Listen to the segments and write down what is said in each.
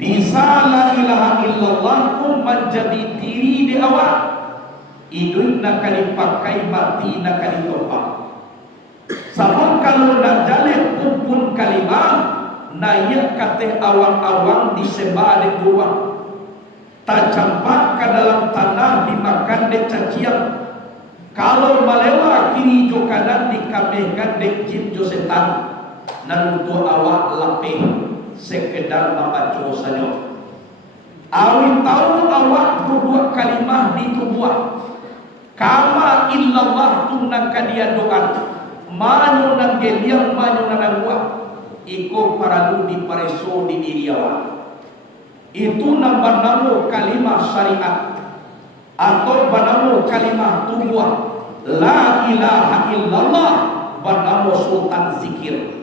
Bisa la ilaha illallah pun menjadi diri di awal. Hidup nak dipakai, mati nak ditopang. Sabun kalau nak jalih pun kalimah, naik kata awang-awang disembah di buang. Tak campak ke dalam tanah dimakan de caciang. Kalau melewa kiri jo kanan dikabehkan de jin jo setan. Dan untuk awak lapih sekedar membaca saja. Awi tahu awak berbuat kalimah di tubuh. Kama illallah tu nak kadia doa. Manu nak geliang, manu nak buat. Iko paradu di pareso di diri awak. Itu nama namo kalimah syariat atau namo kalimah tubuh. La ilaha illallah namo sultan zikir.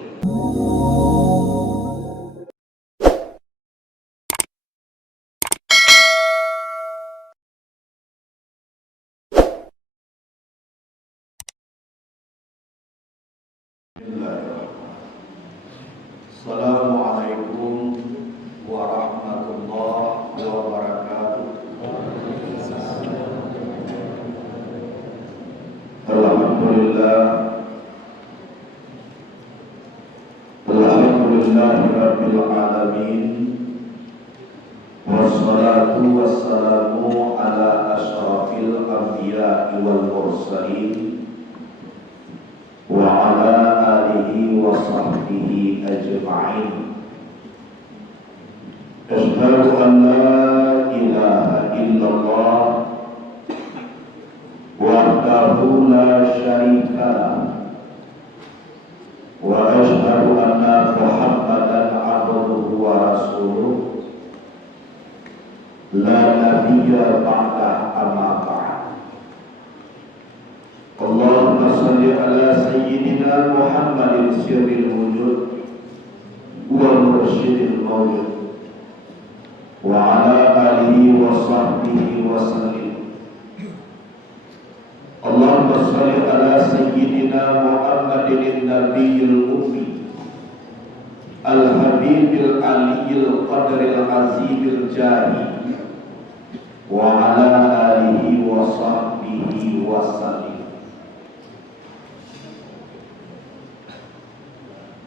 Assalamualaikum warahmatullahi wabarakatuh. Alhamdulillah rabbil alamin. Wassalatu wassalamu ala asyrafil anbiya'i wal mursalin wa ala alihi wa sahbihi ajma'in. Asyhadu an la ilaha illallah wahdahu la syarika lahu wa asyhadu anna Muhammadan abduhu wa rasuluh la nabiyya ba'da amma ba'd. Allahumma salli ala sayyidina Muhammadin sirril wujud wa mursyidil mawjud wa ala alihi wa sahbihi wa sallim. Allahumma salli ala sayyidina Muhammadin nabiyil ummi al-habibil aliyil qadril azimil jahi wa ala alihi wa sahbihi wa sallim.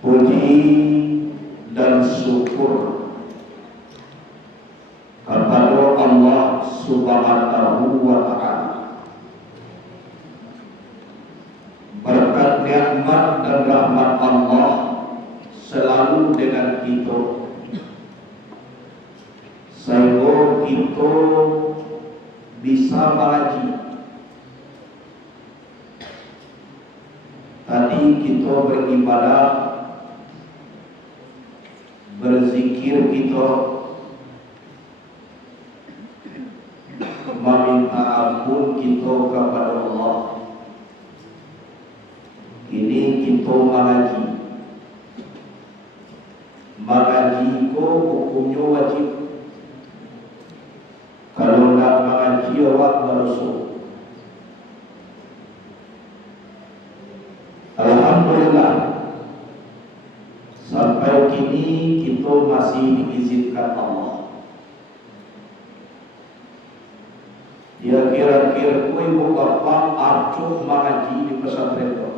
Puji dan syukur kepada Allah Subhanahu wa ta'ala. Berkat nikmat dan rahmat Allah selalu dengan kita, sehingga kita bisa mengaji. Tadi kita beribadah, berzikir, kita meminta ampun kita kepada Allah. Ini kita mengaji. Mengaji ko hukumnya wajib. Kalau nak mengaji awak bersuh. Alhamdulillah, sampai kini kita masih diizinkan Allah. Dia kira-kira kue buka pak arcuh mengaji di pesantren itu.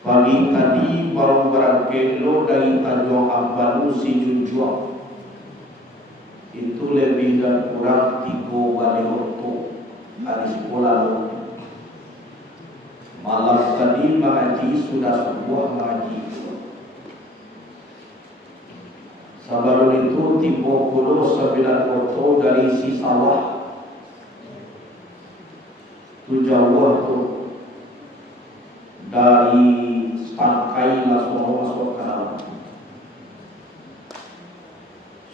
Pagi tadi baru berangkat dari Tanjung Ampanu si Junjuang. Itu lebih dan kurang 3 kali waktu hari sekolah lo. Malam tadi mengaji sudah sebuah mengaji. Sabarun itu 39 foto dari si sawah. Itu jauh tuh dari tangkai langsung masuk ke dalam.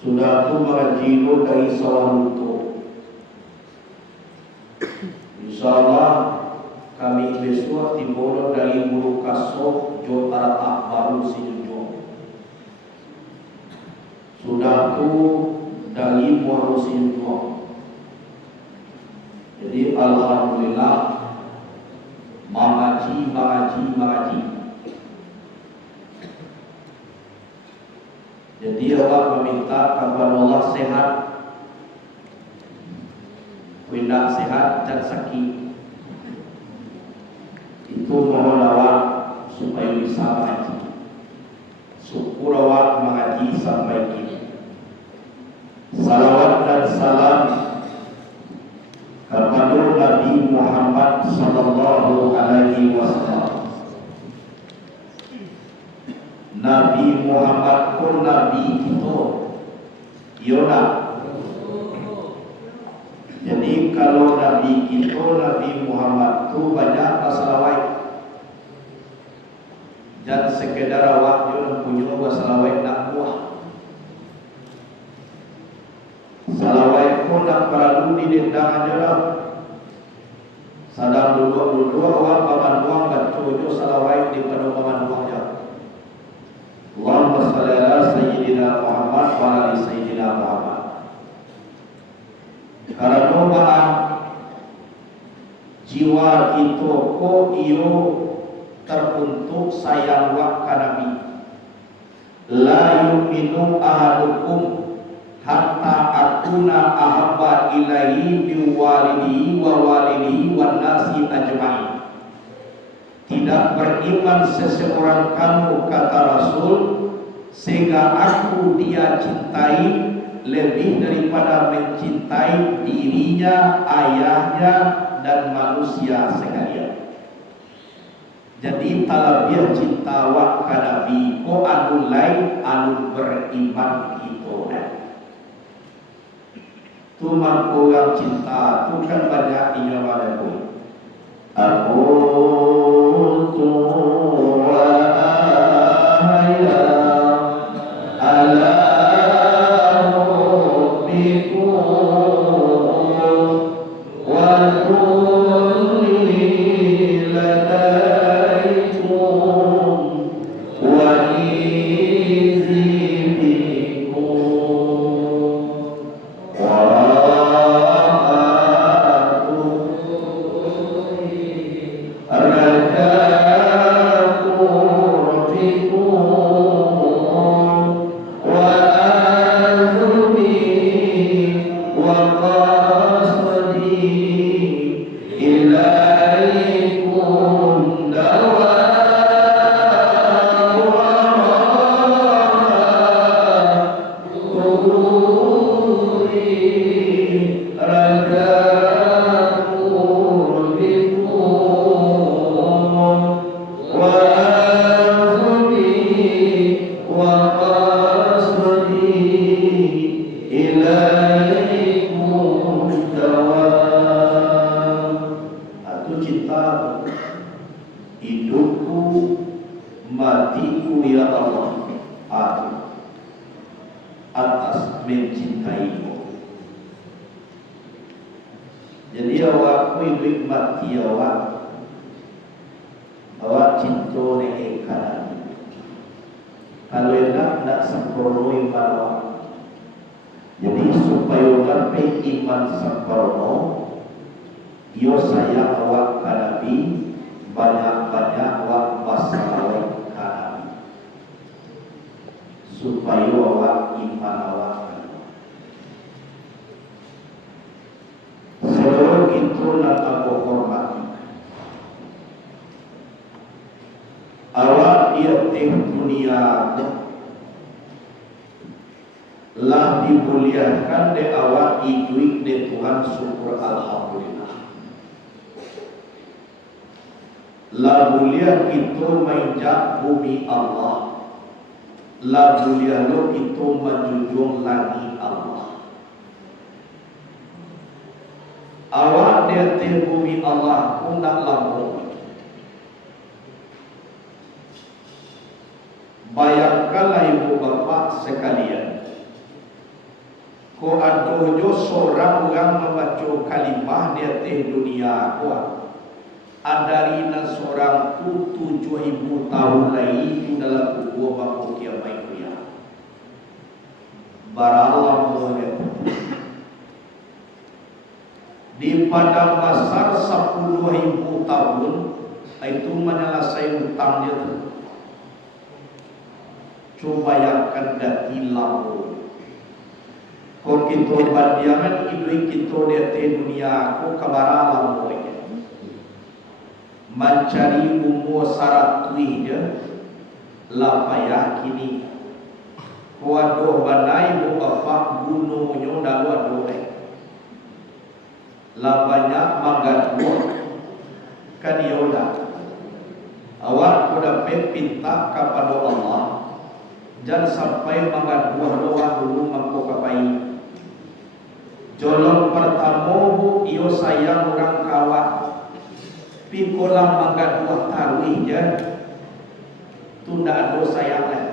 Sudah tuh mengaji dari sawah itu. Insyaallah kami besok timur dari Bulu Kaso Jotara baru si Junjuang. Sudah tu dari Muaro si Junjuang. Jadi alhamdulillah mengaji. Jadi awak meminta kepada Allah sehat, tidak sehat dan sakit. Itu mohon awak supaya bisa mengaji. Syukur awak mengaji sampai kini. Salawat dan salam kepada Nabi Muhammad sallallahu alaihi wasallam. Nabi Muhammad pun Nabi kita. Yona. Jadi kalau Nabi kita, Nabi Muhammad tu banyak masalah. Dan sekedar awak dia punya masalah nak buah. Salawat pun nak perlu didendang aja lah. Sadar dulu awak paman buang dan tujuh salawat di pada paman buangnya. Allahumma salli ala Sayyidina Muhammad wa ala Sayyidina Muhammad. Karena bahan jiwa itu ko iyo teruntuk sayang wa Nabi. La yu'minu ahadukum hatta akuna ahabba ilaihi biwalidihi wa walidihi wan nasi ajma'in. Tidak beriman seseorang kamu, kata Rasul, sehingga aku dia cintai lebih daripada mencintai dirinya, ayahnya, dan manusia sekalian. Jadi talabiyah cinta wa Nabi ko anu lain anu beriman itu. Tu mampu yang cinta tu kan banyak inyawala pun. Aku tu wa ahya ala lah dimuliakan de awak iduik de Tuhan, syukur alhamdulillah. La mulia itu menjak bumi Allah, la mulia lo itu menjunjung langit Allah. Awak de bumi Allah pun tak lambung. Bayangkanlah ibu bapak sekalian, ko adojo seorang orang membaca kalimah di atas dunia ko adarina seorang tu 7.000 tahun lagi di dalam buku bapak kiamat dunia. Baralah boleh di pada masa 10.000 tahun itu menyelesaikan hutangnya tu. Coba yang akan dati lau. Kau kita bandiangan idui kita di dunia aku kabara lau ya. Mencari umur syarat tuih dia lapaya kini. Kau aduh banai buka pak gunungnya dalu aduh lapanya magat buah kan yaudah. Awak kuda pinta kepada Allah. Jangan sampai magat buah doa dulu mampu kapai. Jolong pertama bu iyo sayang orang kawan. Pikolam magat buah tarwih je. Tunda ado sayang lah.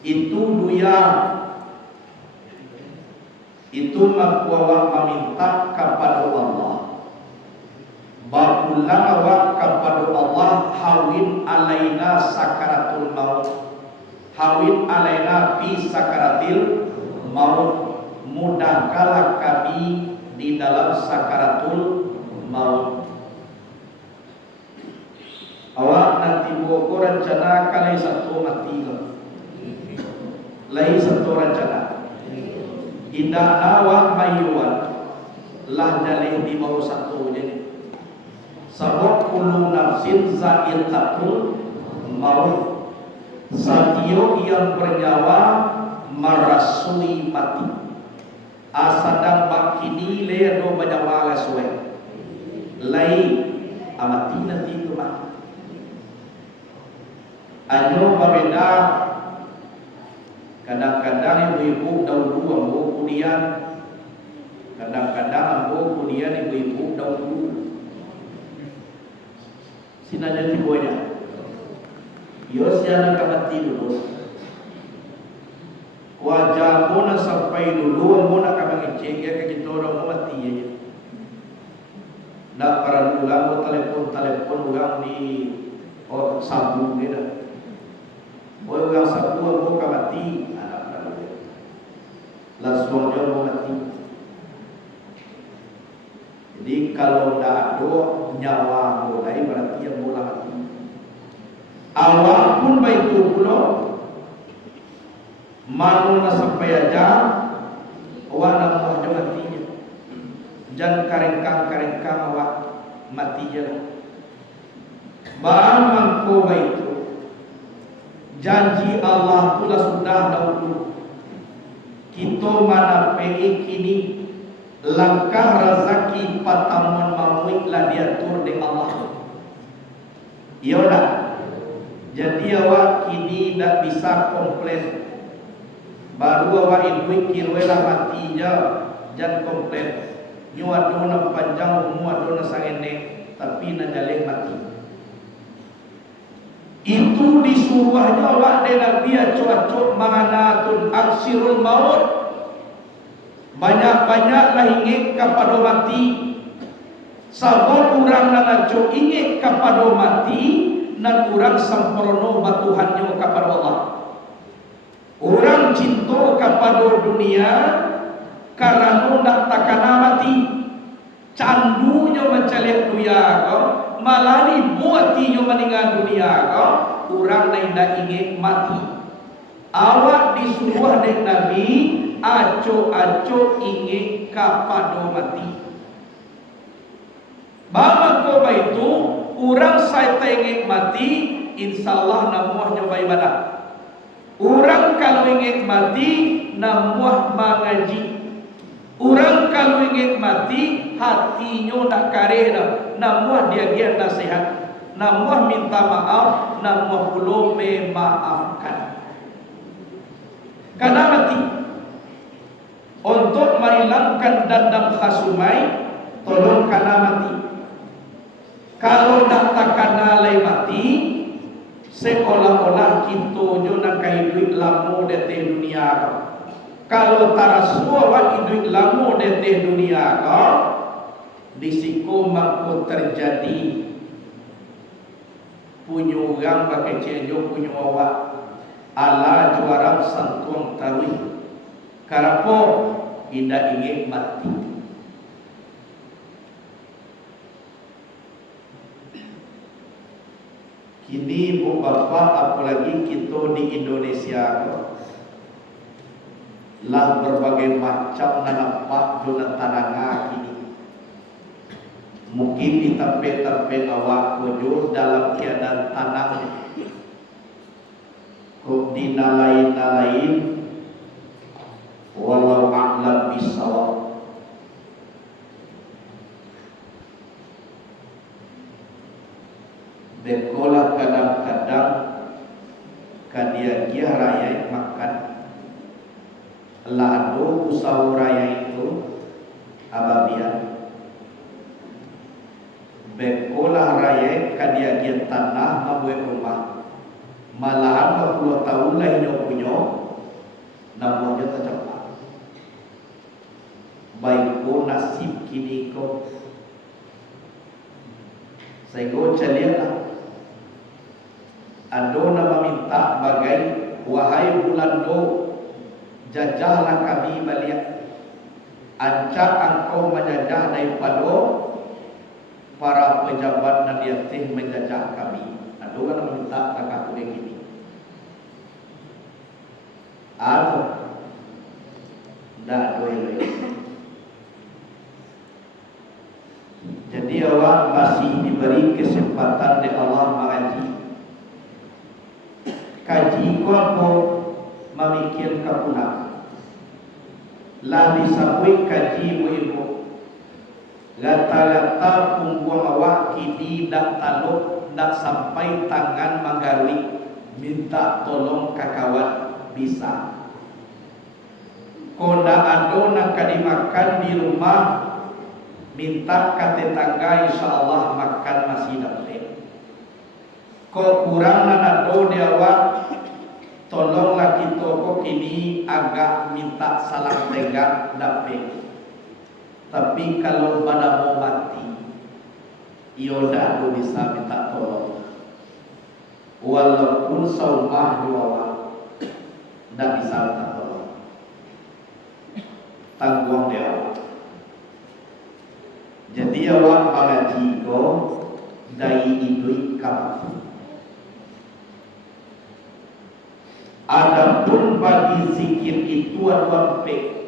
Itu duya. Itu mampu awak meminta kepada Allah. Bapulah awak kepada Allah, hawin alaina sakaratul maut. Hawin alaina fi sakaratil maut. Mudahkanlah kami di dalam sakaratul maut. Awak nanti buku rencana kali satu mati ke. Lain satu rencana. Indah awak mayuan lah jalih di bawah satu jadi. Sabab kullu nafsin za'iqatul maut. Satio yang bernyawa merasui mati. Asadang bakini le do banyawa gaswe. Lai amati nanti itu mati. Anyo babeda kadang-kadang ibu-ibu dahulu ambo kemudian kadang-kadang ambo kemudian ibu-ibu dahulu. Sinanya tibonya. Yo siana kamati dulu. Wajah mo na sampai dulu mo na kamangicing ya kita orang mati ya. Nak para ulang mo telepon ulang di sambung dia. Ulang sambung mo kamati. Langsung dia mo mati. Jadi kalau tidak ada nyawa mulai berarti yang mula mati. Awak pun baik tu pula. Manu na sampai aja awak nak muah je matinya. Jangan karengkang awak mati je lah. Barang mangko baik tu. Janji Allah tu lah sudah dahulu. Kita mana pergi kini langkah rezeki patamun mamui lah diatur dengan Allah. Iyalah. Jadi awak kini tak bisa komplain. Baru awak ibu kirwelah mati je, jangan komplain. Nyu ado na panjang umur ado na sangene, tapi na jaleh mati. Itu disuruhnya awak de Nabi acok-acok manganatun aksirul maut. Banyak-banyaklah ingin kepada mati. Sabab orang nak acok ingin kepada mati, dan orang sempurna batuhannya kepada Allah. Orang cinta kepada dunia karena nak takana mati. Candunya mencari dunia kau, malah ni buatinya meninggal dunia kau. Orang nak ingin mati. Awak disuruh dengan Nabi acok-acok ingin kepada mati. Bapa kau itu orang saya ingin mati, insyaallah namuahnya beribadah. Orang kalau ingin mati, namuah mengaji. Orang kalau ingin mati, hatinya nak kareh dah. Namuah dia giat nasihat. Namuah minta maaf, namuah pula memaafkan. Karena mati. Untuk menghilangkan dendam khasumai, tolong karena mati. Kalau nak takana lai mati, seolah-olah kita nak hidup lama di dunia. Kalau tarasua hidup lama di dunia, risiko mampu terjadi. Punya orang pakai cenjok punya awak ala juara santuang tarwih. Karapo tidak ingin mati. Kini bu bapak, apalagi kita di Indonesia lah berbagai macam nampak dona tananga kini. Mungkin di tempat-tempat awak kojo dalam keadaan tanah kok dinalain-nalain, walau a'lam bisawab. Bekola kadang-kadang kadia raya makan lado usau raya itu ababian. Bekola raya kadia tanah membuat rumah. Malahan 40 tahun lah punya namanya tercepat. Baik ko nasib kini ko. Saya go calian ando nama minta bagai wahai bulan do, jajahlah kami balik. Ancak engkau menjajah daripada para pejabat nadiatih menjajah kami. Ando nama minta kakak kuda gini. Ado dah doi. Jadi awak masih diberi kesempatan oleh Allah mengaji. Kaji ko apa memikir kapunah. Lah disabui kaji ibu. Gata-gata punggung awak kini dak taluk dak sampai tangan manggawi minta tolong kakawan bisa. Koda ado nak dimakan di rumah minta ke tetangga insyaallah makan masih dapat. Kok kurang ado dewa tolonglah kita kok ini agak minta salam tegak dapat. Tapi kalau pada mau mati, Yoda tu bisa minta tolong. Walaupun saumah dua tidak bisa minta tolong. Tanggung dia. Jadi awak mengaji ko dari idui kamu. Adapun bagi zikir itu ada pe.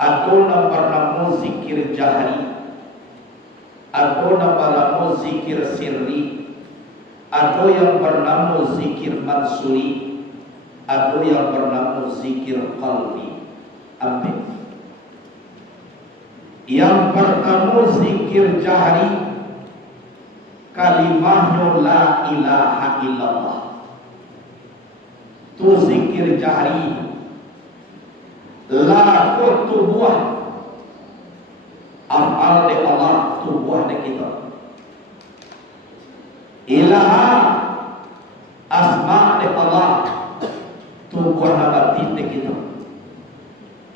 Ada nama zikir jahri, ada nama zikir sirri, ada yang bernama zikir mansuri, ada yang bernama zikir qalbi. Ambil. Yang pertama zikir jahri, kalimahnya la ilaha illallah. Tu zikir jahri. La ko tubuh afal de Allah tubuh de kita. Ilaha asma de Allah tubuh batin de kita.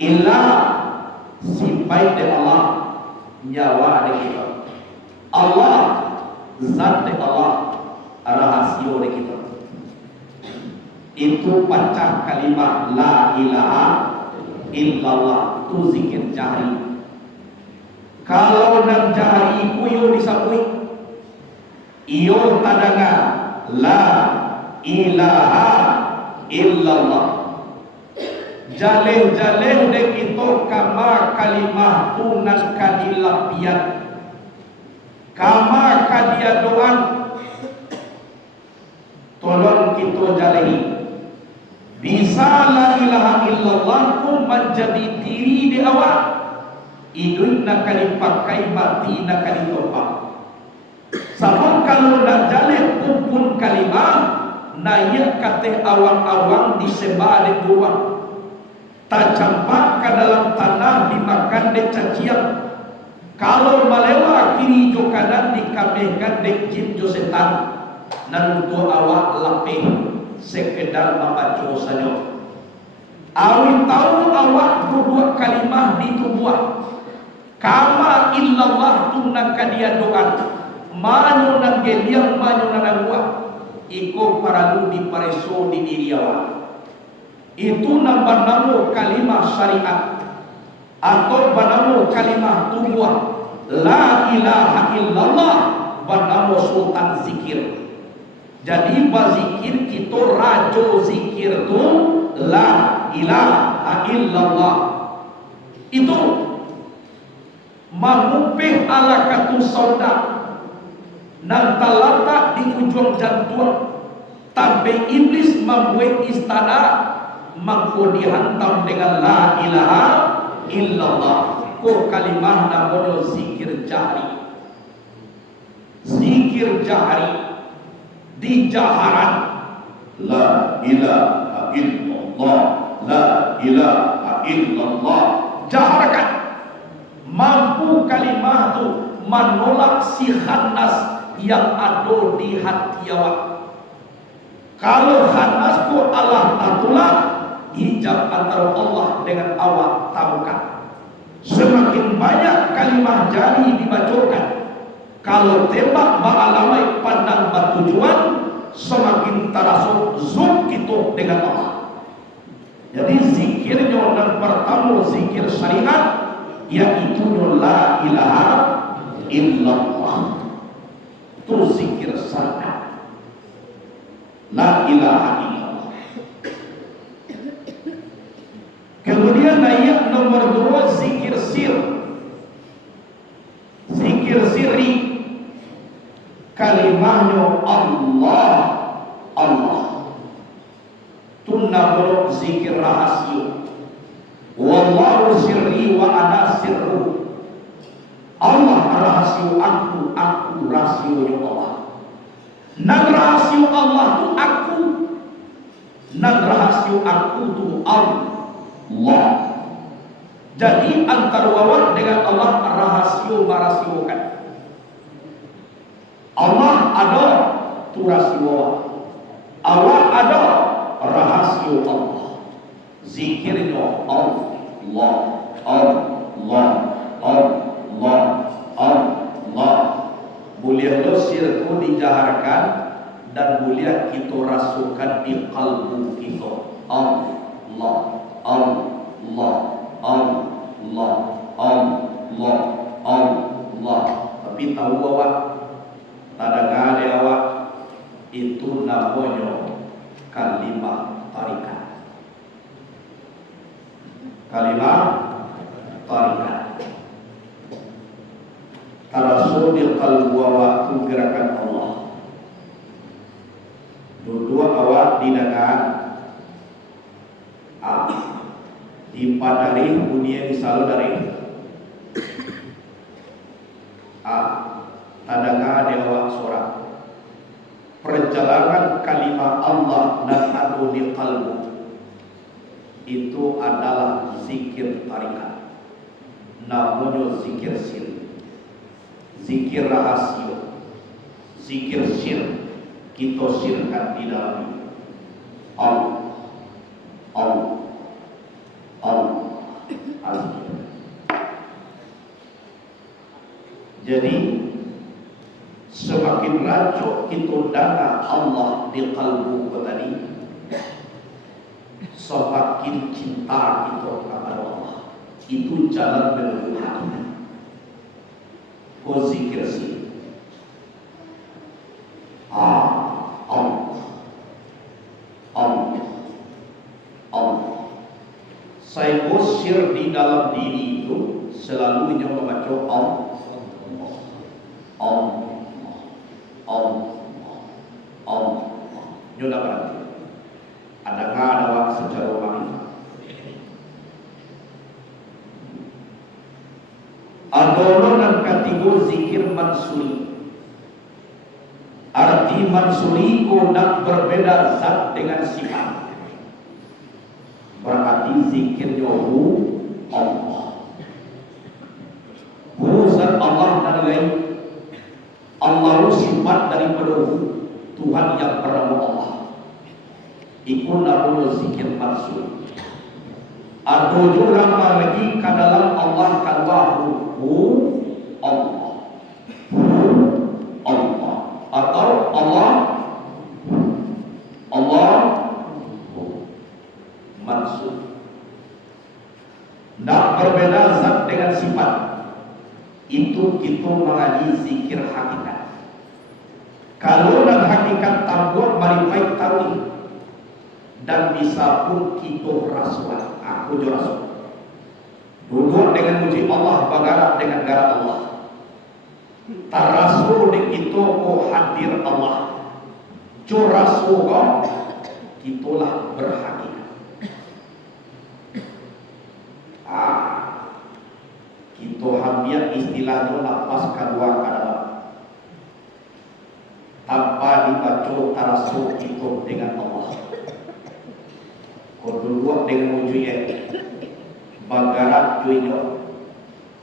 Ilah sifat de Allah nyawa de kita. Allah zat de Allah rahasia de kita. Itu pacah kalimat la ilaha illallah tu zikir jahri. Kalau nak jahri kuyo disabui, iyo tadanga la ilaha illallah. Jaleh-jaleh de kita kama kalimah tunan kadilapian, kama kadia doang. Tolong kita jalehi. Bisa la ilaha illallah pun menjadi diri di awak. Hidup nak kali pakai, mati nak kali topak. Sama kalau nak jalih pun kalimah, naik kata awang-awang disembah di buah. Tak campak ke dalam tanah dimakan de cacian. Kalau melewa kiri jo kanan dikabehkan de jin jo setan. Dan untuk awak lapih. Sekedar membaca saja. Awi tahu awak berbuat kalimah di tubuh. Kama illallah tu nak kadia doa. Manyo nak geliang, manyo nak buat. Iko paradu di pareso di diri awak. Itu nama kalimah syariat atau banamu kalimah tubuh. La ilaha illallah banamu sultan zikir. Jadi bazikir kita rajo zikir tu la ilaha illallah. Itu mengupih ala katu sauda nan talata di ujung jantung. Tapi iblis membuat istana mangko dihantam dengan la ilaha illallah. Ko kalimah namanya zikir jahri. Zikir jahri di jaharan, la ilaha illallah, la ilaha illallah, jaharkan. Mampu kalimah itu menolak si khannas yang ada di hati awak. Kalau khannas ku Allah tatulah, hijab antara Allah dengan awak tabukan. Semakin banyak kalimah jari dibacakan, kalau tembak ba'alamai pandang bertujuan, semakin terasuk zoom kita dengan Allah. Jadi zikirnya yang pertama zikir syariat, yaitu la ilaha illallah. Itu zikir syariat, la ilaha illallah. Kemudian ayat nomor 2 zikir sir, zikir sirri. Kalimahnya Allah, Allah. Tunna bolok zikir rahasia. Wallahu sirri wa ana sirru. Allah rahasia aku, aku rahasia Allah. Nan rahasia Allah tu aku, nan rahasia aku tu Allah. Jadi antara awak dengan Allah rahasia merahasiakan. Allah ada tu rahasia, awak ada rahasia Allah. Zikirnya Allah, Allah, Allah, Allah. Boleh dosir tu dijaharkan dan boleh kita rasukan di kalbu kita. Allah, Allah, Allah, Allah, Allah. Tapi tahu awak, tadang ada awak, itu namanya kalimah tarikat. Kalimah tarikat. Tarasul di kalbu awak itu gerakan Allah. Dua awak didangan dipadari dunia misal dari tadanga dewa sorak perjalanan kalimat Allah dan adu di kalbu itu adalah zikir tarikat, namanya zikir sir, zikir rahasia, zikir sir. Kita sirkan di dalam Allah, Allah, Allah. Jadi semakin racun kita dana Allah di kalbu tadi, semakin cinta kita kepada Allah. Itu jalan menuju hati. Kau zikir sih. Saya usir di dalam diri itu selalu yang membaca Allah, Allah, Allah, Allah. Nyoda berarti adakah ada waktu secara makrifat? Ada dan kategori zikir mansuri. Arti mansuri nak berbeda zat dengan sifat. Berarti zikirnya Allah. Zat Allah dan lain. Allah sifat daripada Tuhan yang bernama Allah. Itu namanya zikir mansuri. Ada juga lagi ke dalam Allah kallahu Allah. Allah atau Allah maksud. Nak berbeda zat dengan sifat. Itu kita mengaji zikir hakikat. Kalau nak hakikat tabuat mari baik tahu dan bisa pun kita rasuah. Aku jo rasuah. Duduk dengan muji Allah, bergarap dengan garap Allah. Tarasu di kita ko hadir Allah. Jo rasu ko kitulah berhakikat. Kita hambiak istilahnya lapas kedua kadang tanpa dibaca tarasu kita dengan Allah. Kau duduk dengan mujian bagarat juinyo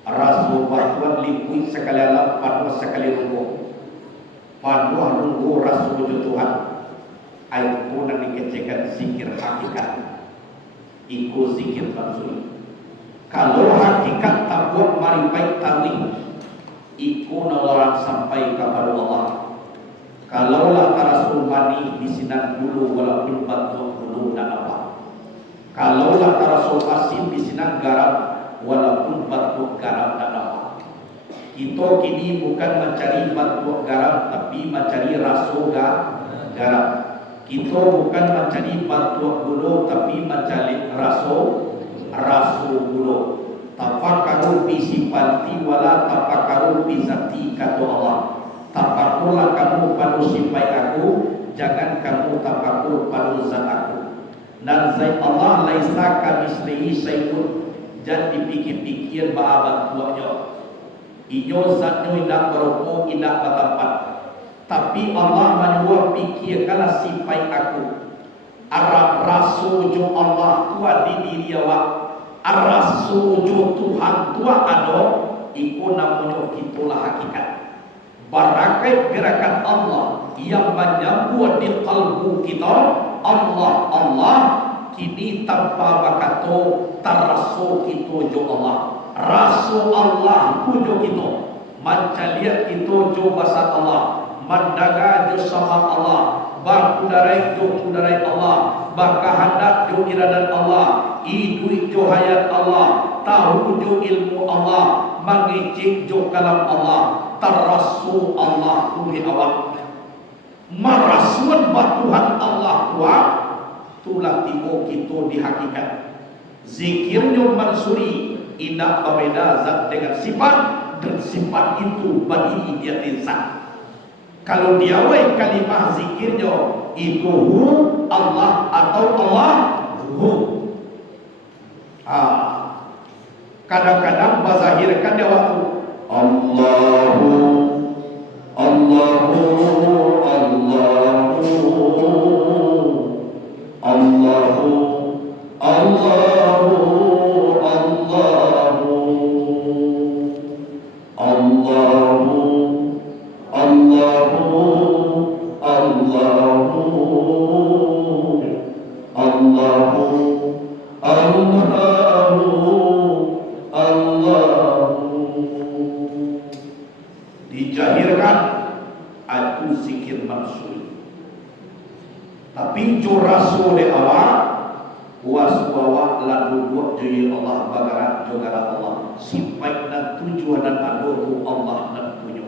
rasu batuan lipui sekali alam padu sekali rungu rasu wujud Tuhan air pun yang dikecekan zikir hakikat ikut zikir mansuri. Kalau hakikat tak buat mari baik tawi ikut orang sampai kepada Allah. Kalaulah tarasul mani di sinan dulu walaupun batu dulu dan apa. Kalaulah tarasul asin di sinan garam walaupun batu garam dan apa. Kita kini bukan mencari batu garam tapi mencari rasul garam. Kita bukan mencari batu gula tapi mencari rasul gula. Tafakkaru bi sifati wala tafakkaru bi zati kata Allah. Tafakurlah kamu pada sifat aku, jangan kamu tafakur pada zat aku. Dan zat Allah laisa kamislihi syai'un. Jangan dipikir-pikir baabat tuanya. Ijo zatnya tidak berokok, tidak bertempat. Tapi Allah menjual pikirkanlah sifat aku. Arab rasul jo Allah tua di diri awak. Ar-rasul jo Tuhan tua ada. Iku namanya kitulah hakikat. Barakai gerakan Allah yang menyambut di kalbu kita Allah kini tanpa bakato tarasu kita jo Allah rasul Allah pujo kita mancaliat kita jo bahasa Allah mandaga jo sama Allah bakudarai jo kudarai Allah bakahandak jo iradan Allah idui jo hayat Allah tahu jo ilmu Allah mengicik jo kalam Allah tarasu Allah tuli awak marasuan batuhan Allah tua tulah timo kita di hakikat zikirnya mansuri indah berbeda zat dengan sifat dan sifat itu bagi dia insan. Kalau diawai kalimah zikirnya itu hu Allah atau Allah hu kadang-kadang bazahirkan dia waktu Allahu Allahu Allahu Allahu Allahu Allahu Allahu Allahu Allahu Allahu dijahirkan itu zikir mansuri. Tapi jo rasul de awak was bawa lalu buat jadi Allah bagarat jogara Allah sifat dan tujuan dan adotu Allah dan punya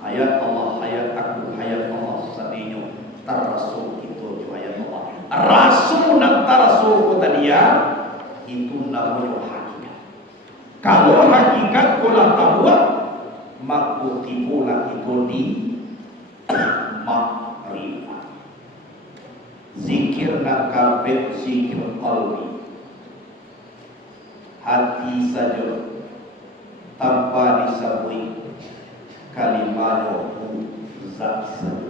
hayat Allah hayat aku hayat Allah sadinya tarasul itu jo hayat Allah rasul dan tarasul kata dia itu namanya hakikat. Kalau hakikat kolah tabuat makutimulah itu di makrifat zikir nak kabeh zikir qalbi hati saja tanpa disabui kalimat zat saja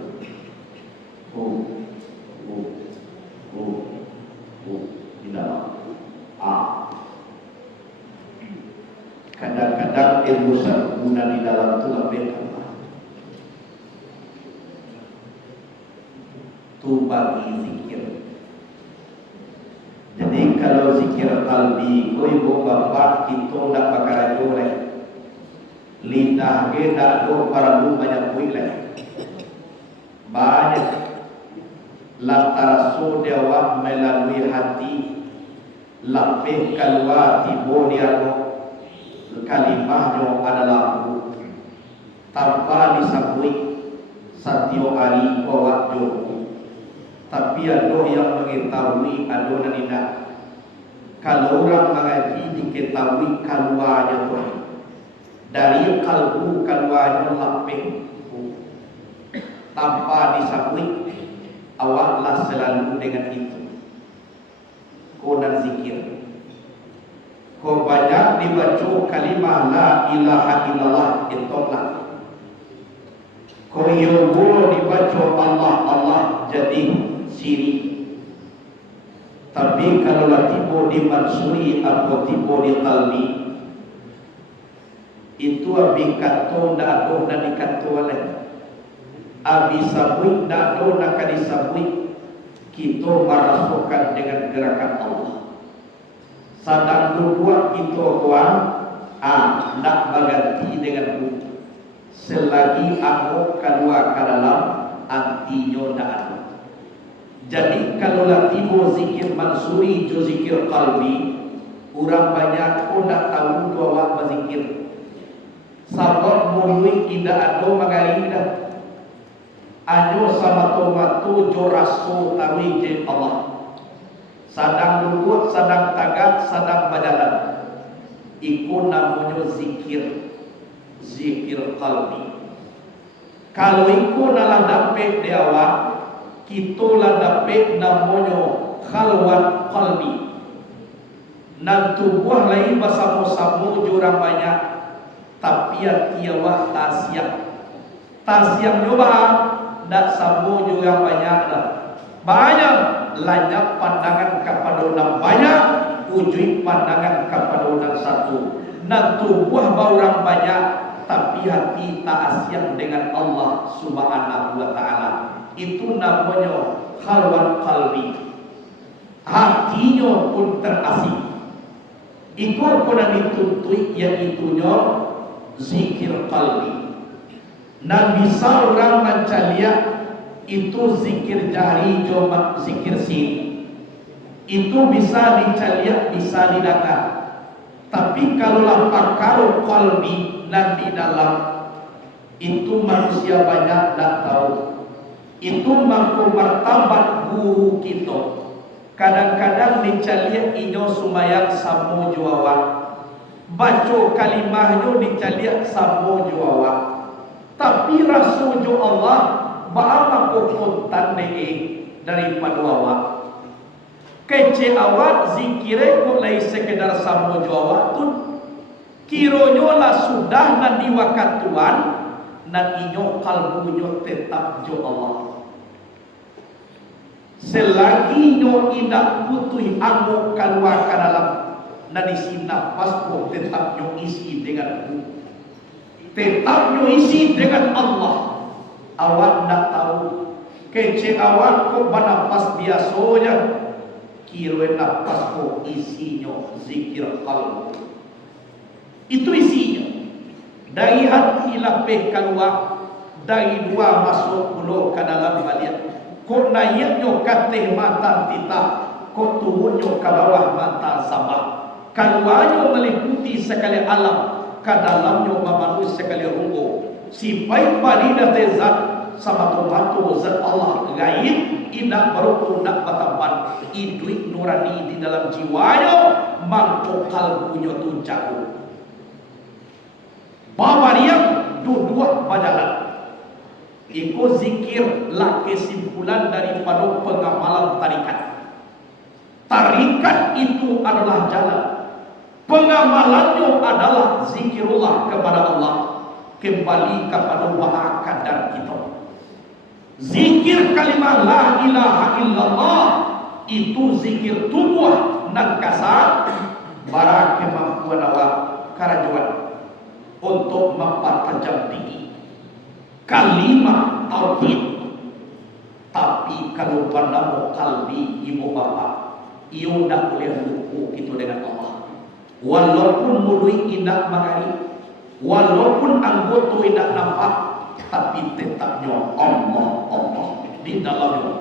di dalam kadang-kadang ilmu guna di dalam itu lebih itu bagi zikir. Jadi kalau zikir kalbi kau ibu bapak kita nak bakar joleh lidah kita do para lu banyak kuileh banyak lantaran dewa melalui hati lapih keluar tibo dia kalimahnya adalah tanpa disabui satio ari kawat joko. Tapi ada yang mengetahui, ada yang tidak. Kalau orang mengaji diketahui keluarnya Tuhan, dari kalbu keluarnya lapeng, tanpa disabui, awaklah selalu dengan itu. Kau dan zikir, kau banyak dibaca kalimah la ilaha illallah, itolak. Kau yogo dibaca Allah Allah jadi siri. Tapi kalau tiba di mansuri atau tiba di qalbi, itu abi kato ndak ada dan dikato oleh abi sabui ndak ada nak disabui. Kita merasukan dengan gerakan Allah. Sadang dua kita kuat nak berganti dengan bu. Selagi aku keluar ke dalam antinya ndak ada. Jadi kalau tiba zikir mansuri jo zikir qalbi, orang banyak pun tak tahu dua waktu berzikir. Sahabat murid tidak ada mengalir dah. Ajo sama tomatu jo rasul tawi je Allah. Sadang lukut, sadang tagak, sadang berjalan. Iku namanya zikir, zikir qalbi. Kalau iku nalah dapat di awak, kita lah dapat namanya khalwat qalbi. Nan tubuh lain bersama-sama jurang banyak, tapi tiawa tasyam. Tasyam juga tak sama jurang banyak dah. Banyak lanyap pandangan kepada orang banyak, ujui pandangan kepada orang satu. Nan tubuh orang banyak, tapi hati tak asyam dengan Allah Subhanahu wa taala. Itu namanya khalwat qalbi. Hatinya pun terasih. Itu pun dituntut iaitunya zikir qalbi. Dan bisa orang mencari itu zikir jari jomat zikir sin. Itu bisa dicari, bisa didengar. Tapi kalau pakar qalbi dan di dalam, itu manusia banyak tak tahu. Itu mampu martabat guru kita. Kadang-kadang dicari inyo sumayang samo juawa, baca kalimahnya dicari samo juawa. Tapi Rasul jo Allah ba'ama kontan daripada awak. Kece awak zikire kok lai sekedar samo juawa tu. Kironyo lah sudah nan diwakatuan nan inyo kalbunyo tetap jo Allah. Selagi nyo tidak butuh amo keluar ke dalam nan isi nafas kok tetap nyo isi dengan tetap nyo isi dengan Allah. Awak nak tahu kece awak kok bernafas biasanya, kira nafas kok isinya zikir qalb. Itu isinya. Dari hati lapeh keluar, dari dua masuk mulut ke dalam balik. Kok naiknya katih mata kita, kok turunnya ke bawah mata sama. Keluarnya meliputi sekali alam, ke dalamnya memenuhi sekali ruko. Sipai padida tezat sama tomato zat Allah gaib, inak baru nak batapan, idui nurani di dalam jiwanya, mangko kalbunya tu jago. Bawa dia dua berjalan. Iku zikir lah kesimpulan daripada pengamalan tarikat. Tarikat itu adalah jalan. Pengamalannya adalah zikirullah kepada Allah. Kembali kepada wahai kadar kita. Zikir kalimah la ilaha illallah itu zikir tubuh dan kasar. Bara kemampuan awak karajuan untuk mempertajam tinggi kalimah tauhid. Tapi kalau pada kalbi ibu bapa, ia tidak boleh lupa itu dengan Allah. Walaupun mulut tidak mengari, walaupun anggota tidak nampak, tapi tetapnya Allah di dalamnya.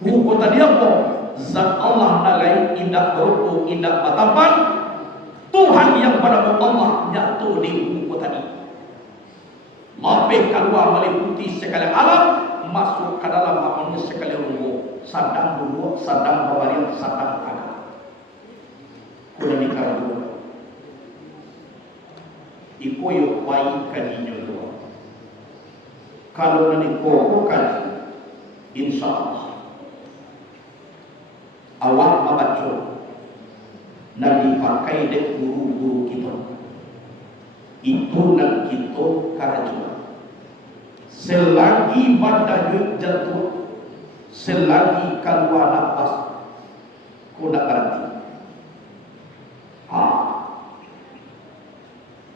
Buku tadi apa? Zat Allah nagai indah berupa indah batapan. Tuhan yang pada Allah nyatu di buku tadi. Lebih keluar meliputi sekali alam, masuk ke dalam harmoni sekali rumput. Sadang dulu, sadang bawalian, sadang agak. Kuda nikah dulu. Iko yuk baik kajinya dulu. Kalau nanti kau kaji, insya Allah awak membaca dan dipakai dek guru-guru kita. Itu nak kita karajuan. Selagi badan jatuh, selagi keluar nafas, kau nak berhenti.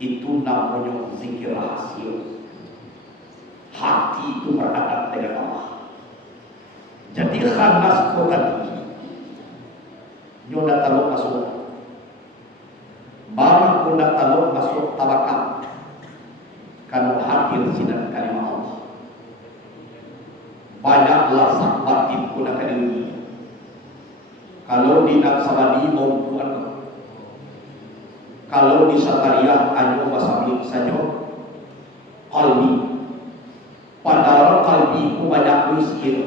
Itu namanya zikir rahasia. Hati itu beradat dengan Allah. Jadi khanas kau tadi, nyoda taluk masuk, barang kau nak taluk masuk tawakal. Kalau hadir sinar kalimah Allah, banyaklah sahabat kau nak kali. Kalau di Naksabadi mau buat, kalau di Satariah anyo wasablik saja qalbi. Padahal qalbi ku banyak wisir.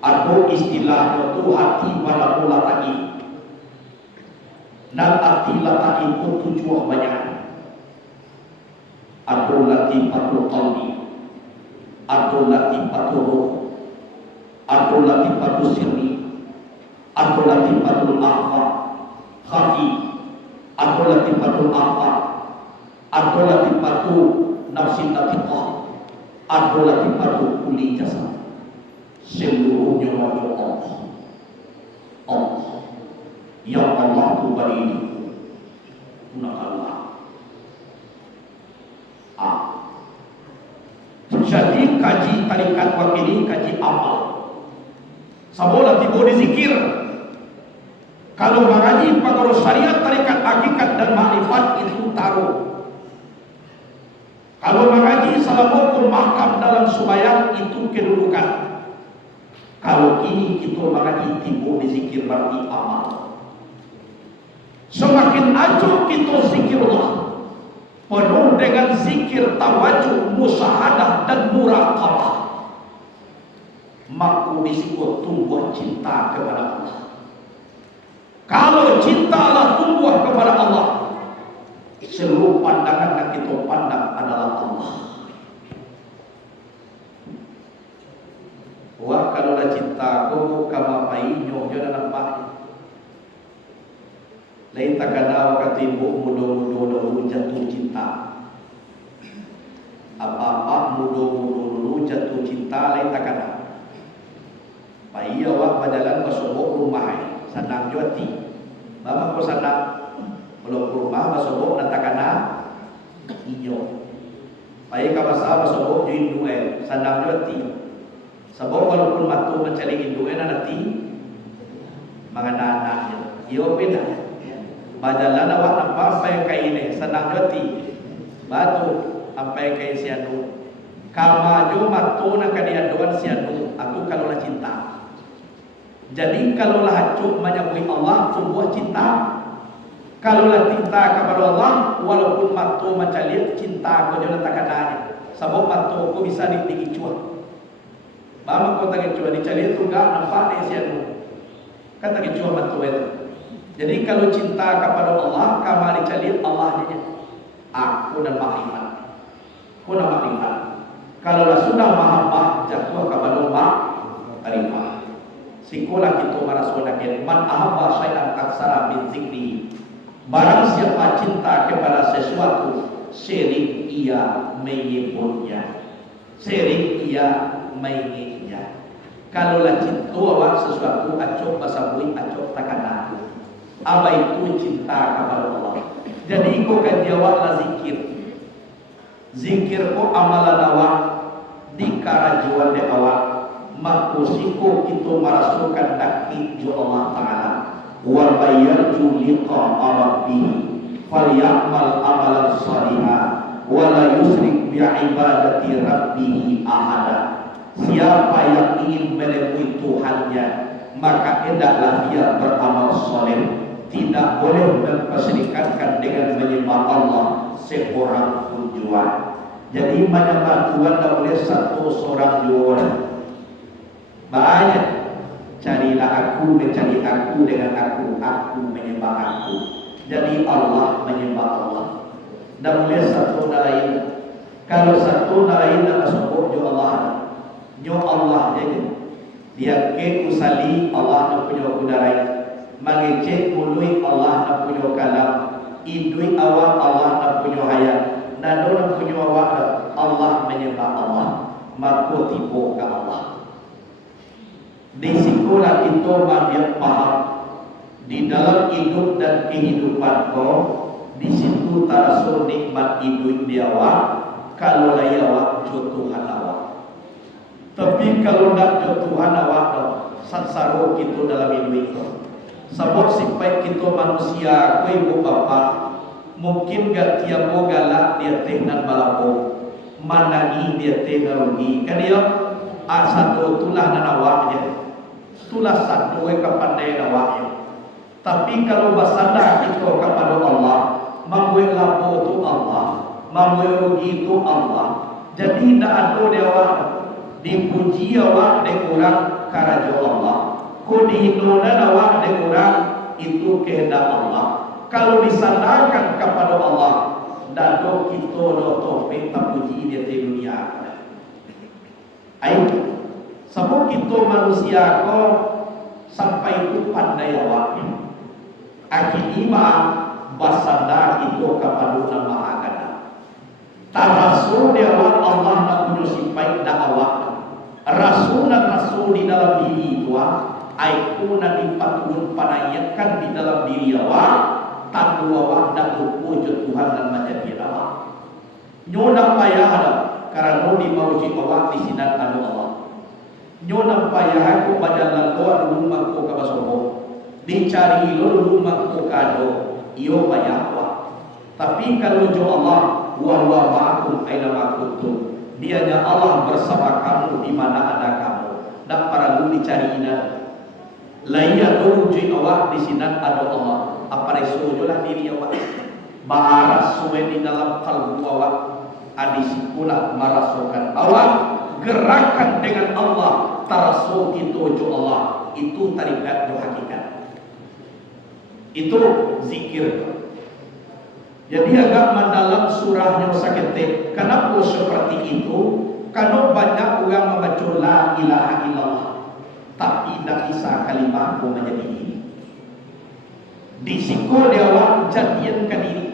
Atau istilahnya tu hati pada mula tadi. Dan arti lataki pun tujuan banyak. Atau latifatul qalbi, atau latifatul ruh, atau latifatul sirri, atau latifatul akhfa khafi, atau latifatul akhfa, atau latifatul nafsin latiqah, atau latifatul kulli jasad. Seluruhnya wajah Allah. Allah yang Allah tu beri ini guna Allah. Jadi kaji tarikat wakili, kaji amal. Sabola tibo dizikir. Kalau mengaji pengaruh syariat, tarikat hakikat dan makrifat itu taruh. Kalau mengaji salamukum mahkam dalam subayang itu kedudukan. Kalau ini kita mengaji tibo dizikir berarti amal. Semakin acuh kita zikirullah, penuh dengan zikir tawajuh, musyahadah dan muraqabah, maka disebut tumbuh cinta kepada Allah. Kalau cintalah tumbuh kepada Allah, seluruh pandangan yang kita pandang adalah Allah. Wah, kalau dah cinta, kau kama painyo, dia dah nampak. Lain tak ada kata ibu mudo jatuh cinta. Apa-apa mudo jatuh cinta, lain tak ada. Pai awak berjalan masuk rumah, senang juati. Bapa kau senang belum rumah masuk nak tak ada hijau. Pai kabasa masuk juin duel, senang juati. Sebab walaupun matu mencari duel nanti mengana anaknya. Iyo beda. Bajalan awak nampak sampai ke ini senang jati batu sampai ke sianu kamaju matu nak kadiaduan sianu aku kalau lah cinta. Jadi kalau lah hacuk menyambui Allah tumbuh cinta. Kalau lah cinta kepada Allah walaupun matu mencari cinta kau jangan tak kenanya. Sebab matu kau bisa digicuah. Bama kau tak gicuah dicari tu enggak nampak di sianu. Kata gicuah matu itu. Jadi kalau cinta kepada Allah, kamu dicari Allah saja. Aku dan makrifat. Aku dan makrifat. Kalau sudah mahabbah, jatuh kepada makrifat. Sikolah kita merasukan man ahabba syai'an katsara min zikri. Barang siapa cinta kepada sesuatu, syirik ia menyebutnya. Syirik ia mengingatnya. Kalau lah cinta awak sesuatu, acok basabui, acok takana. Apa itu cinta kepada Allah. Jadi kau kan jawablah zikir. Zikir kau amalan awak di karajuan de awak. Maka siko kita merasukan daki jo Allah Ta'ala. Wa bayyarju liqa rabbi falyamal amalan salihah wa la yusrik bi'ibadati rabbih ahada. Siapa yang ingin menemui Tuhannya, maka hendaklah dia beramal saleh. Tidak boleh memperserikatkan dengan menyembah Allah seorang pun jua. Jadi menyembah Tuhan tak boleh satu seorang dua orang. Banyak. Carilah aku, mencari aku dengan aku menyembah aku. Jadi Allah menyembah Allah. Tak boleh satu lain. Kalau satu lain tak masuk jo Allah. Jo Allah je. Dia ke usali Allah nak punya kudarai. Mangecek mului Allah nak punya kalam. Idui awak Allah nak punya hayat. Nado nak punya awak Allah menyembah Allah. Maka tipu ke Allah. Di sikulah kita mabiak paham. Di dalam hidup dan kehidupan kau, di situ tarasul nikmat hidup dia awak. Kalau layak awak jo Tuhan awak. Tapi kalau nak jo Tuhan awak sansaro kita dalam hidup itu. Sebab simpai kita manusia, kau ibu bapa, mungkin gak tiap mau galak dia tehnan balapo, managi dia tehnan rugi. Kan dia satu tulah dan awaknya, tulah satu kepandai awaknya. Tapi kalau bersandar kita kepada Allah, membuat lapo itu Allah, membuat rugi itu Allah. Jadi tidak ada dia awak dipuji awak dekurang karajo Allah. Ko dihindunan awak dekurang itu kehendak Allah. Kalau disandarkan kepada Allah, dado kita do topik terpuji dia di dunia. Ayo, sebab kita manusia ko sampai itu pandai awaknya. Akhirnya basandar itu kepada nama agama. Tarasul dia awak Allah nak punya simpai dak awak. Rasul dan rasul di dalam diri itu aiku nabi patun panayatkan di dalam diri awak. Tandu awak dan wujud Tuhan dan menjadi awak. Nyonak payah ada karena di mauji awak di sinar tandu Allah. Nyonak payah aku bajalan doa rumah ko kabasobo. Dicari lo rumah ko kado. Iyo payah awak. Tapi kalau jo Allah wa huwa ma'akum aina ma kuntum. Dianya Allah bersama kamu di mana ada kamu. Dan para lu dicari ina. Lainnya wujud awak di sinar ada Allah. Apa resojolah diri awak baharas suwe di dalam kalbu awak adisikulah merasakan awak gerakan dengan Allah tarasul itu jo Allah itu tarikat jo hakikat itu zikir. Jadi agak mendalam surahnya sakete. Kenapa seperti itu? Karena banyak orang membaca la ilaha illallah tapi tidak bisa kalimat menjadi ini. Di siku dia awak jadikan diri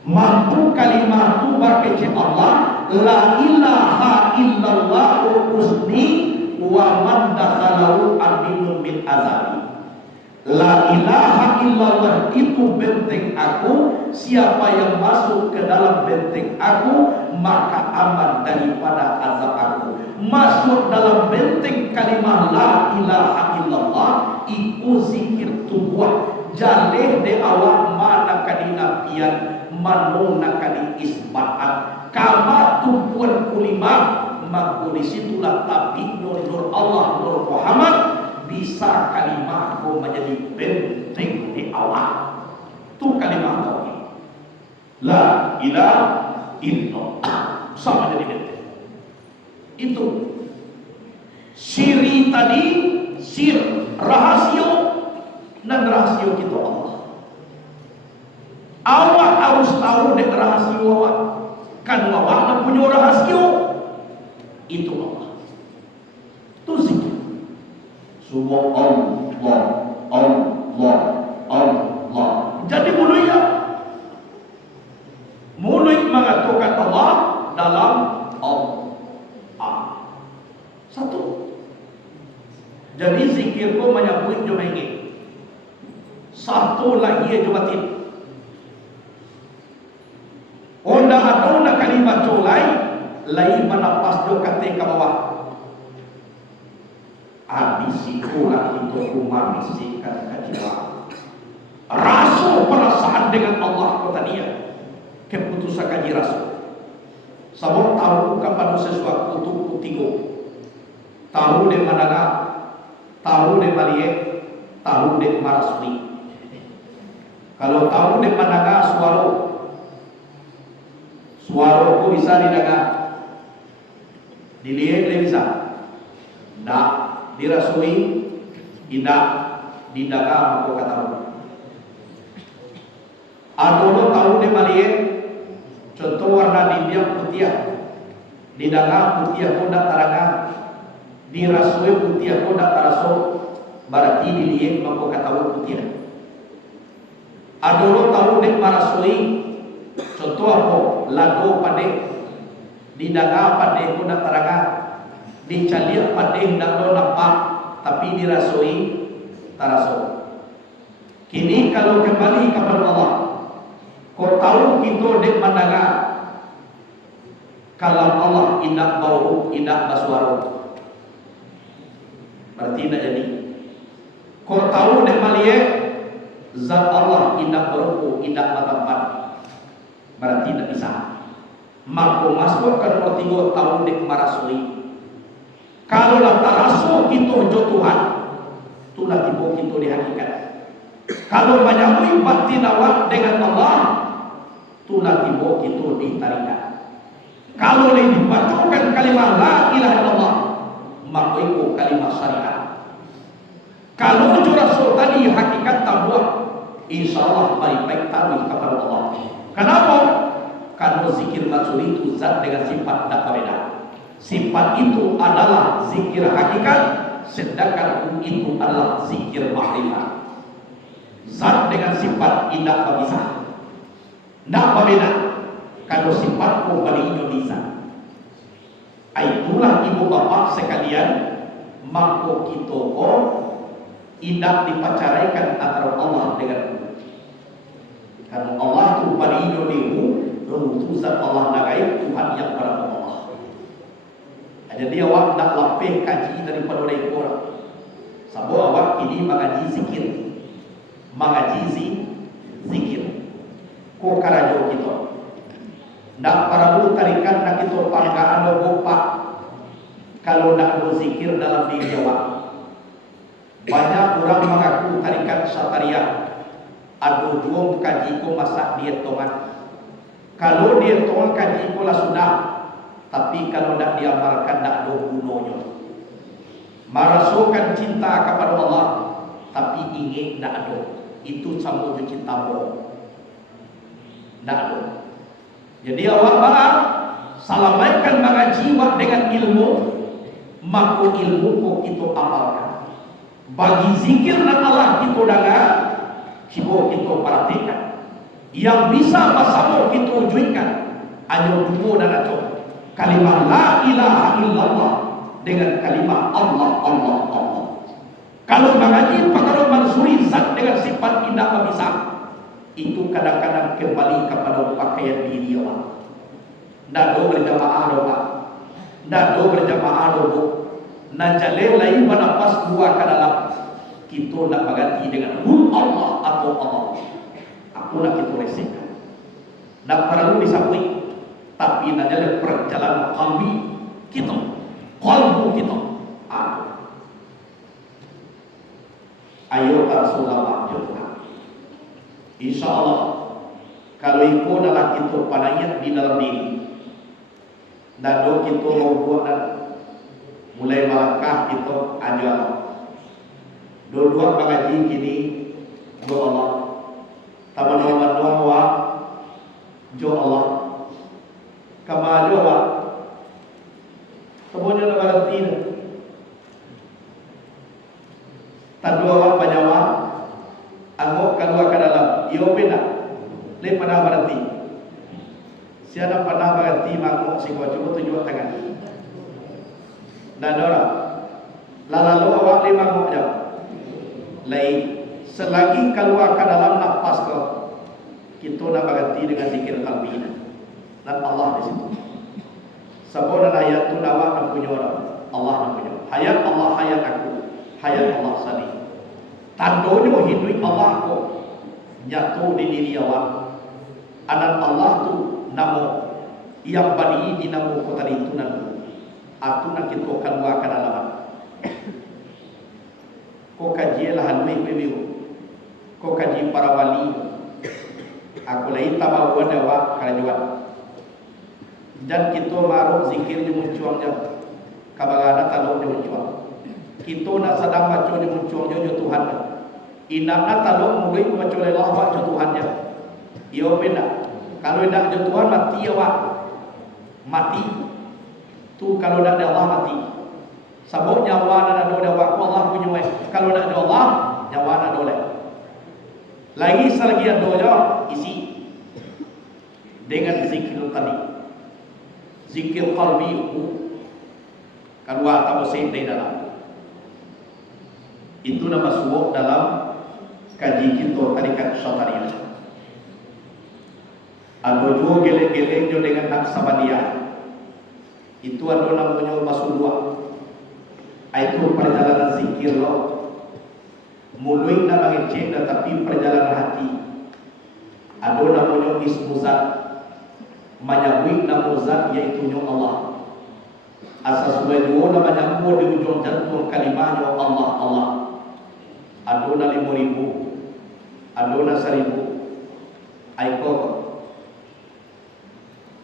mampu kalimat tu berkece Allah la ilaha illallah usni wa man dakhalahu aminun min azabi. La ilaha illallah itu benteng aku, siapa yang masuk ke dalam benteng aku maka aman daripada azab aku. Masuk dalam benteng kalimah la ilaha illallah itu zikir tubuh. Jaleh de awak mana kadina pian manona kadi isbaan kama tumpuan kulima maka disitulah tabik nur Allah nur Muhammad bisa kalimah ko menjadi benteng di awak tu kalimah tauhid la ilaha illallah sama jadi benteng itu siri tadi sir rahasia dan rahasia kita Allah. Awak harus tahu dek rahasia awak. Kan awak nak punya rahasia. Itu Allah. Itu zikir. Subhanallah, Allah, Allah. Jadi mulut ya. Mulut mengatakan Allah dalam Allah. Satu. Jadi zikir ko menyebut jom ingin. Satu lagi jumatin. Onda atau na kalimat colai lain menapas do kate ke bawah. Abisikulah itu umar bisikan kajiwa. Rasa perasaan dengan Allah kata dia. Keputusan kaji rasul. Sabun tahu kapan sesuatu itu kutigo. Tahu de managa, tahu de maliek, tahu de marasmi. Kalau tahu di managa Suara ku bisa didengar, dilihat dia bisa, tidak dirasui, tidak didengar aku kata. Adolo tahu dia malihat, contoh warna di dia putih, didengar putih aku tidak terangkan, dirasui putih aku tidak terasuk, berarti dilihat aku kata putih. Adolo tahu dia marasui, contoh apa? Lado pada didaga pada ku nak terangkan, dicaliak pada hendak do nampak, tapi dirasui tarasuk. Kini kalau kembali kepada Allah, kau tahu kita dek mendengar kalam Allah indak bau, indak basuara, berarti tidak jadi. Kau tahu dek melihat zat Allah indak berupu, indak bertempat, berarti tidak bisa. Maka masuk ke nomor 3 tahun dek marasui. Kalau lah tarasu kita jo Tuhan, itulah tiba kita di hakikat. Kalau menyambui batin awak dengan Allah, itulah tiba kita di tarikat. Kalau dibacakan kalimat la ilaha illallah, maka itu kalimat syariat. Kalau rasul tadi hakikat tabuah, insyaallah baik-baik tahu kepada Allah. Kenapa? Karena zikir maksud itu zat dengan sifat tak berbeda. Sifat itu adalah zikir hakikat, sedangkan itu adalah zikir makrifat. Zat dengan sifat tidak berbeza, tidak berbeda. Kalau sifat bagi Indonesia, itulah ibu bapak sekalian, maka kita tidak dipacaraikan antara Allah dengan karena Allah itu pada Indonesia, utusan Allah nagai Tuhan yang pada Allah. Jadi awak nak lapih kaji daripada orang. Sebab awak ini mengaji zikir, mengaji zikir. Ko karajo kita. Nak para bu tarikan nak kita panggaan do bopak. Kalau nak berzikir dalam diri awak. Banyak orang mengaku tarikan satariah. Aduh jual kaji ko masak diet tongan. Kalau diet tongan kaji ko lah sudah. Tapi kalau tidak diamalkan tidak ada gunanya. Merasukan cinta kepada Allah, tapi ingin tidak ada. Itu sama dengan cinta bohong. Tidak ada. Jadi awak bahar salamaikan mengaji dengan ilmu, maka ilmu kok itu amalkan. Bagi zikir dan Allah kita dengar, kita perhatikan. Yang bisa bersama kita wujudkan hanya dua dan aja. Kalimah la ilaha illallah dengan kalimah Allah, Allah, Allah. Kalau mengaji perkara mansuri zat dengan sifat indah bisa, itu kadang-kadang kembali kepada pakaian diri Allah. Tidak ada berjamaah doa, tidak ada berjamaah doa. Najale lain menapas dua ke dalam. Kita nak berganti dengan Allah atau Allah. Aku nak kita resihkan. Tak perlu disapui. Tapi adalah perjalanan qalbi kita, qalbu kita. Ayo Rasulullah jumpa. InsyaAllah kalau itu adalah kita panayat di dalam diri. Dan kita mau buat dan mulai melangkah kita ajar. Dua-dua mengaji kini doa Allah. Taman-taman doa jo Allah. Kama doa kemudian berarti tadu awak panyawa anggap kedua ke dalam iyo beda le pada berarti siapa pada berarti mangkuk si kau coba tunjuk tangan dan dora lalu awak le mangkuk jauh lain selagi keluar ke dalam nafas kau kita nak berarti dengan zikir qalbi dan Allah di situ. Sebab ayat tu awak nak punya orang, Allah nak punya. Hayat Allah hayat aku, hayat Allah sani. Tandanya hidup Allah ko nyatu di diri awak. Anak Allah tu namo yang bani di namo ko tadi itu namo. Aku nak kita keluar ke dalam. Ko kaji lah halui pebiu. Ko kaji para wali. Aku lain tahu awak kerajuan. Dan kita maruk zikir di muncuangnya kabagana taluk di muncuang. Kita nak sedang baca di muncuangnya jo Tuhan. Inakna taluk mulai baca lelah baca Tuhannya. Iyo benda. Kalau nak jo Tuhan mati awak. Mati. Tu kalau nak ada Allah mati. Sabuk nyawa nak ada awak Allah punya weh. Kalau nak ada Allah nyawa nak ada. Lagi selagi ada isi dengan zikir tadi. Zikir qalbi kedua atau di dalam itu nama masuk dalam kaji kita tarikat Syaitaniyah. Ada juga geleng-geleng juga dengan Naqsabandiyah. Itu ada namanya masuk dua. Itu perjalanan zikir lo. Mulai nama ngecek tapi perjalanan hati. Ada namanya ismuzat. Menyebut nama zat yaitu Allah. Asas dua namanya di ujung jantung kalimahnya Allah Allah. Adona 5.000, adona 1.000. Aiko.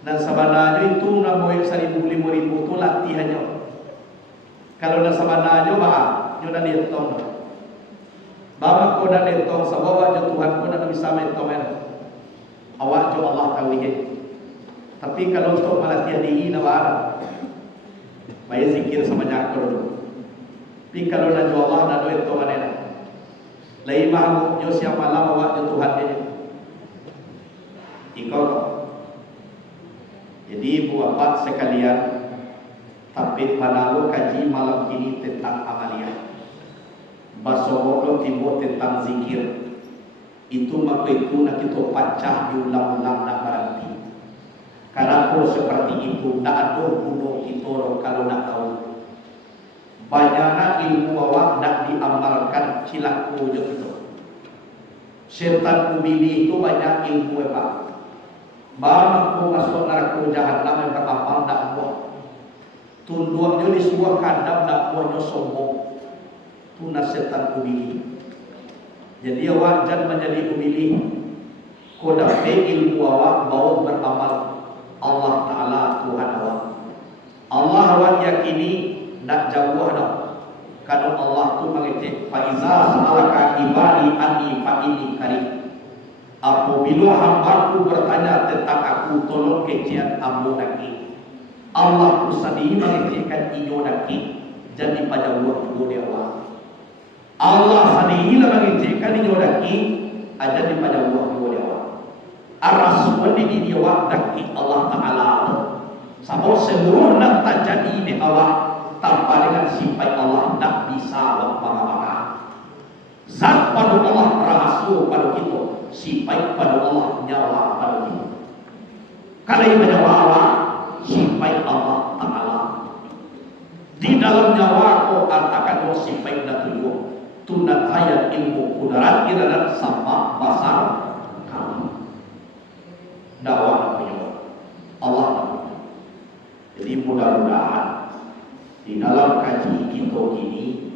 Dan sebenarnya itu namanya 1.000 5.000 itu latihannya. Kalau dah sebenarnya bah, nyoda dietong. Bawa kau dah dietong, sebab Tuhan kau dah bisa mentong. Awak jo Allah tahu je. Tapi kalau untuk melatih diri nawar, bayar zikir sebanyak dulu. Tapi kalau nak jual Allah nak duit tu mana nak? Lain mahu jo siapa malam awak jo Tuhan dia. Ikut. Jadi buat sekalian, tapi panalu kaji malam ini tentang amalia. Basokolo timbul tentang zikir. Itu maka itu nak kita pacah diulang-ulang nak berhenti. Karena kalau seperti itu, tak ada gunung kita kalau nak tahu. Banyaknya ilmu awak nak diamalkan cilaku je itu. Syaitan ubili itu banyak ilmu apa? Baru aku masuk neraka jahanam yang beramal tak buat. Tunduknya di sebuah kandang tak buatnya sombong. Itu syaitan ubili. Jadi awak jangan menjadi ubili. Kau dapat ilmu awak bawa beramal. Allah Ta'ala Tuhan awak. Allah awak yakini nak jauh dah. Kalau Allah tu mengetik Faiza sa'alaka ibadi anni fa'ini karim. Apabila hambaku bertanya tentang aku, tolong kecian ambo lagi. Allah tu sendiri mengetikkan inyo lagi. Jadi pada waktu dia awak. Allah sendiri mengetikkan inyo lagi. Jadi pada waktu dia awak. Ar-Rasul di dia waktu Allah Ta'ala. Sebab seluruh nak terjadi di awak tanpa dengan sifat Allah tak bisa apa-apa. Zat pada Allah rahasia pada kita, sifat pada Allah nyawa pada kita. Kalau yang menyawa awak, sifat Allah Ta'ala. Di dalam nyawa kau katakan sifat dan tujuan. Tunat hayat ilmu kudarat iradat sama basar kamu. Dakwah punya Allah. Jadi mudah-mudahan di dalam kaji kita ini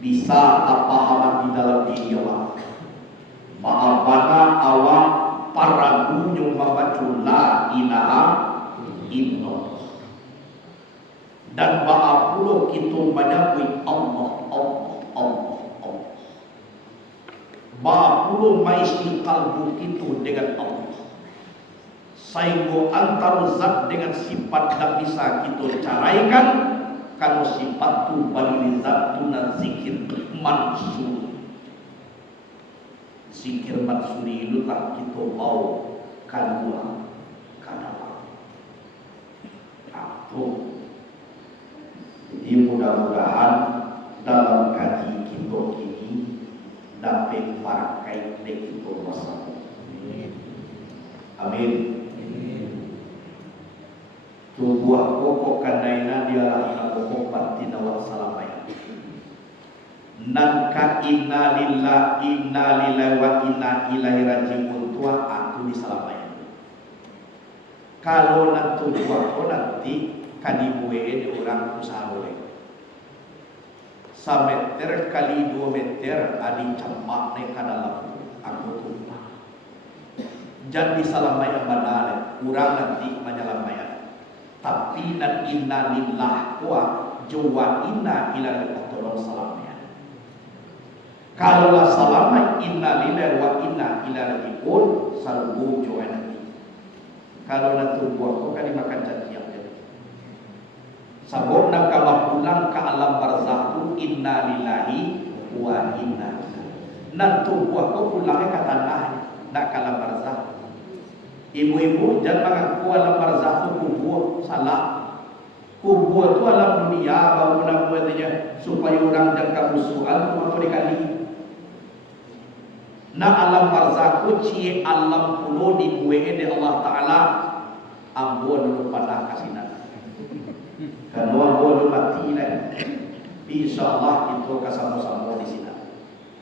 bisa pahaman di dalam diri awak. Maafana awak paragu yang membaca la ilaha illallah. Dan baapulo kita menyebut Allah, Allah, Allah, Allah. Baapulo maisi kalbu kita dengan Allah. Saigo antar zat dengan sifat tak bisa kita caraikan. Kalau sifat tu bagi zat tu dan zikir mansur. Zikir mansur itu tak kita mau kadua kadang. Aku. Jadi mudah-mudahan dalam kaji kita ini dapat pakai dengan kita bersama. Amin. Tubuh pokok kandaina dialah pokok batin awak salamaya. Nanka inna lillahi wa inna ilaihi rajiun tua aku di salamaya. Kalau nanti tubuh nanti kadibuwe di orang usaha boleh. Sameter kali 2 meter adi campak ne kadalam aku tumpah. Jadi salamaya banale, urang nanti menyalamaya. Tapi dan inna lillah wa jawa inna ila tolong salamnya. Kalau lah salama inna lillahi wa inna ilaihi raji'un salbu jawa nanti. Kalau nanti buah kau kan dimakan cacian. Sabab nak kalau pulang ke alam barzakh inna lillahi wa inna ilaihi. Nanti buah kau pulangnya ke tanah nak ke alam barzakh. Ibu-ibu jangan mengaku alam barzakh itu kubur, salah. Kubur itu alam dunia, bangunan buatnya supaya orang jangan musuhan cuma kau dikali. Nah alam barzakh itu cie alam pulau dibuat oleh Allah Taala. Ambon dulu pada kasinan. Kalau ambon mati lah, insyaallah itu kasama-sama di sini.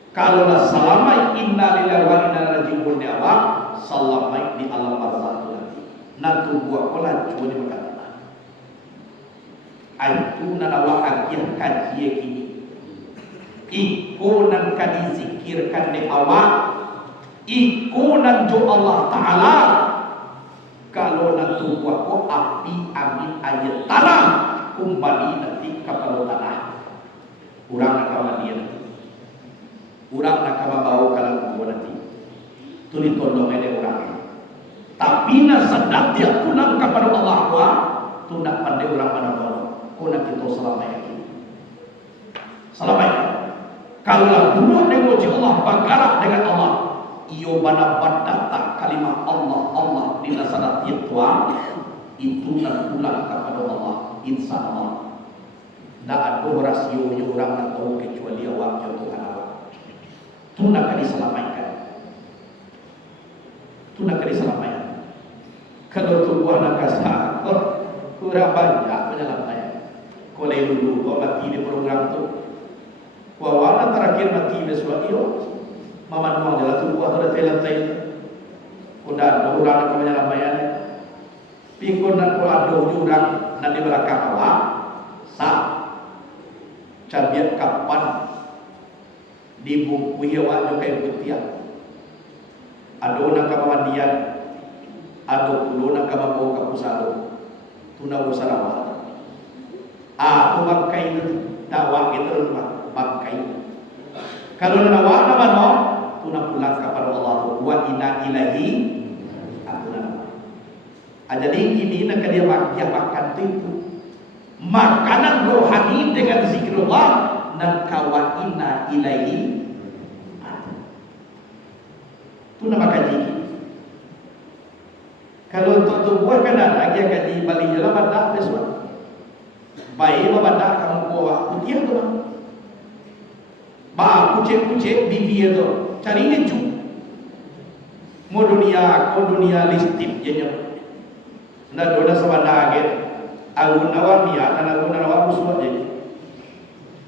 Kalau lah salamai inna lillahi wa inna ilaihi raji'un dewa salamai di alam barzakh nanti. Nanti buat kola cuma di makan tanah. Itu nanawa akhir kaji kini. Iko nan kadi zikirkan di awak. Iko nan jo Allah Taala. Kalau nanti buat ko api angin ayat tanah kembali nanti kepada tanah. Urang nak dia nanti. Urang nak bau kalau buat nanti. Tu ditolong oleh orang. Tapi nak sedap dia pulang kepada Allah wa tu nak pandai orang mana tolong. Ko nak kita selamanya ini. Selamanya. Kalau dulu dengan Allah bergerak dengan Allah. Iyo bana badata kalimat Allah di nasarat Tuhan itu nak pulang kepada Allah insyaallah. Tak ada rasio orang nak tahu kecuali awak Tuhan awak. Tu nak diselamatkan. Tu nak diselamatkan. Kalau tu buah nak kasar, kurang banyak penyelamatnya. Kalau dulu kau mati di program tu, wawana terakhir mati di suatu iyo. Mama nuang jalan tu buah tu dah telan. Udah orang nak penyelamatnya. Pikun nak ada orang nak di belakang awak, sah. Cabiat kapan di buku awak juga yang putih. Ada nak kemandian, ada puluh nak kebawa ke pusat. Tu nak usaha awak. Tu bangkai itu dakwah itu bangkai. Kalau nak awak nak mana? Tu nak pulang kepada Allah. Wa inna ilaihi raji'un. Jadi ini nak dia makan itu. Makanan rohani dengan zikrullah dan kawaina ilaihi. Itu nama kaji. Kalau untuk tubuh kan ada lagi kaji balik jalan badak besok. Baik badak kamu bawa putih tu. Ba kucing bibi itu cari ngeju. Mau dunia listim jenya. Nda doda sabada agen. Agun awak niat dan agun awak musuh jadi.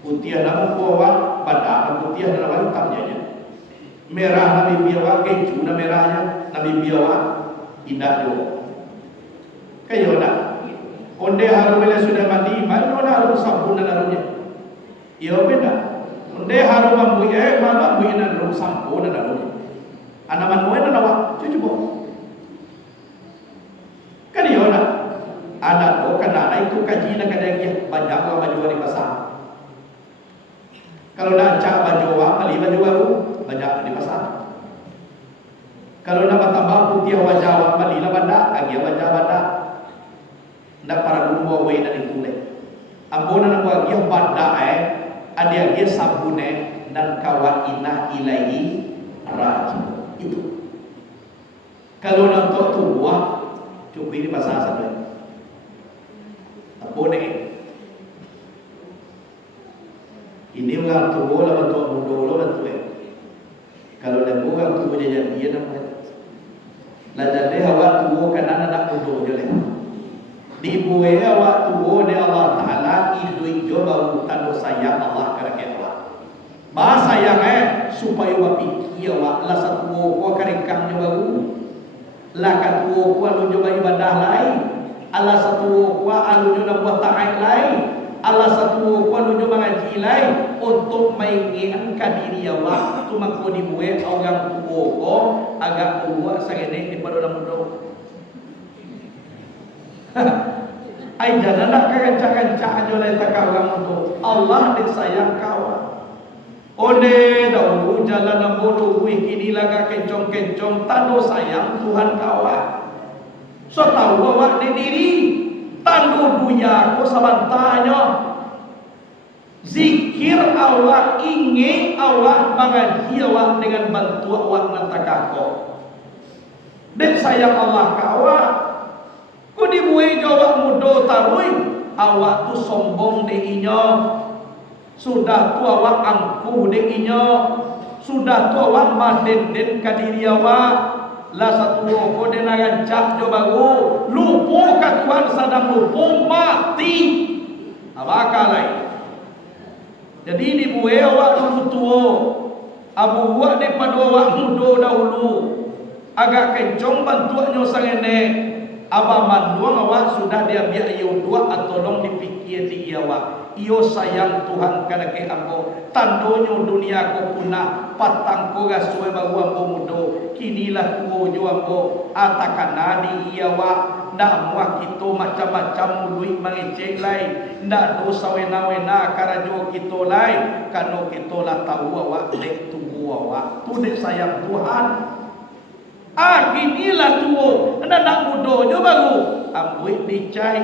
Putih nama awak pada putih dan awak hitam jadi. Merah nabi biawak keju na merahnya nabi biawak indah jo. Kayo na. Onde harum ele sudah mandi, mana harum sabun dan harumnya. Iyo beda. Onde harum ambu mana ambu ina harum sabun dan harumnya. Anaman moe na awak cuci bo. Kan iyo na. Ada do kena itu kaji nak ada yang banyak baju di pasar. Kalau nak cak baju beli baju baru banyak di pasar. Kalau nak tambah putih wajah beli lah banyak lagi wajah. Nak para gumbo way dan itu le. Ambon nak buat dia banyak ada dia sabune dan kawaina ilaihi raji'un. Itu. Kalau nak tu buah cukup ini pasar saja. Boleh. Ini orang tua lah bentuk muda lah bentuk. Kalau dah orang tua jadi dia nak. Lah jadi awak tua kan anak muda je leh. Dibuai awak tua ni Allah Taala idui jo baru tanda sayang Allah kepada kita. Bah sayang supaya awak fikir awak lah satu awak kerekangnya baru. Lah kat tua awak lu coba ibadah lain. Allah satu kuah alunya nak buat ta'ay lain. Allah satu kuah alunya mengaji lain. Untuk mengingatkan diri awak. Itu maksud dibuat orang tua ko agak tua segini daripada orang muda. Ai jangan nak kerencah-kerencah aja lai takawang tu. Allah dia sayang kau. Ode dahulu jalan bodoh kini laga kencong-kencong tando sayang Tuhan kau. So tahu awak di diri tando buya ko sabantanya. Zikir awak ingin awak mengaji awak dengan bantu awak natakako. Dan sayang Allah kawak. Ku dibuai jawab mudo tarui awak tu sombong de inyo. Sudah tu awak angkuh de inyo. Sudah tu awak maden-den kadiri awak. Lah satu ko de nagancak jo bagu. Lupu ka Tuhan sadang lupu mati. Abakalai. Jadi dibuai awak dulu tuo. Abu buat daripada awak mudo dahulu. Agak kencong bantuannya sangene. Abah manduang awak sudah dia biar iyo dua atau tolong dipikir di awak. Iyo sayang Tuhan kada ke ambo. Tandonyo dunia ko punah patang ko gasue bagu ambo mudo. Kinilah tuo jo ambo atakana di awak. Ndak muak kita macam-macam mului mangecek lai. Ndak dosa wena-wena karajo kita lai. Kano kita lah tahu awak dek tubuh awak. Tu dek sayang Tuhan. Ginilah tuo nak mudo jo baru ambuik dicai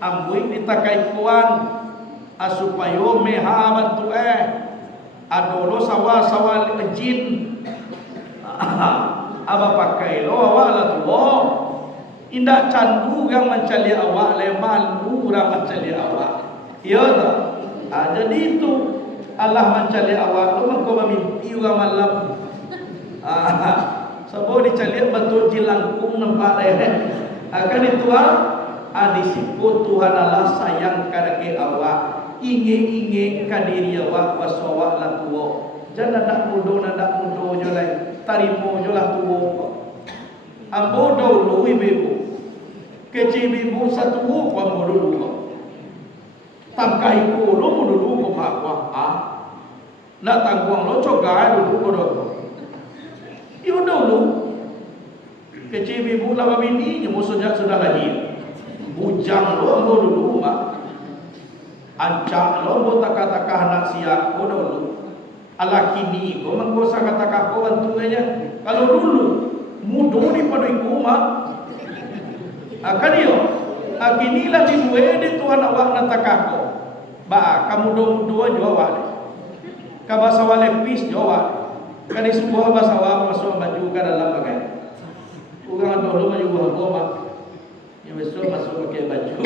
ambuik ditakai kuan asupayo meha bantu adolo sawa-sawa jin aba pakai lo awak lah tuo indak candu gang mencali awak le malu orang mencali awak iya tak jadi itu Allah mencali awak lo mengko mimpi orang malam Sabo dicalian betul jilangkung nampak akan itu adisiku Tuhan Allah sayang kadake awak ingin kadiri awak wasawak lah tuo jangan nak mudo jo lai tarimo jo lah tuo ambo dulu ibu kecil ibu satu ko ambo dulu tangkai ko lo dulu ko makwa nak tangguang lo cogai dulu ko do Iyo dulu kecil ibu lama bini musuhnya sudah lahir. Bujang lo ambo dulu mak. Ancak lo ambo taka-taka anak siap ko dulu. Ala kini ko mangkosa kata ko bantunya. Kalau dulu mudo di padu mak. Akan iyo. Kini lah dibuai di Tuhan awak nataka ko. Ba kamu do jawab. Kabasa wale pis jawab. Kan sebuah bahasa awam masuk baju ke dalam bagai. Ugang dulu maju goma. Yang besok masuk pakai baju,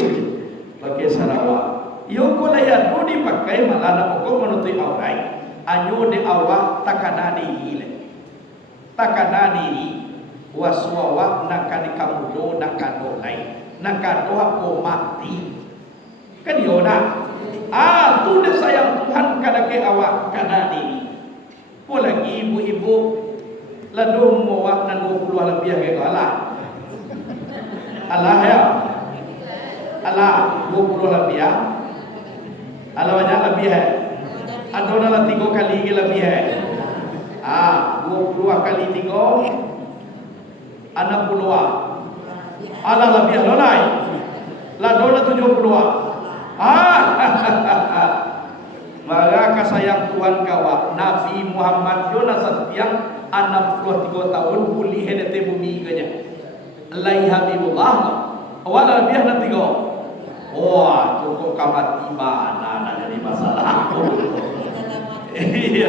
pakai sarawak. Yo ko laya do dipakai malah nak pokok menutup aurai. Anyo de awak takana diri. Takana diri. Waswawa nak kadi kamu do nak kado lai. Nak kado aku mati. Kan yo nak. Tu de sayang Tuhan kada ke awak kana diri. Lagi ibu-ibu ladung muak nan 20 lebih ke Allah. Allah ya. Allah 20 lebih ya. Allah banyak lebih ya. Ada dalam 3 kali lebih ya. 20 kali 3 60 Allah lebih lolai. Ladung 70 Maka kasayang Tuhan kawa Nabi Muhammad Yona setiang 63 tahun pulih henete bumi kanya Lai Habibullah awal lebih nanti go wah cukup kamat ibadah nak jadi masalah iya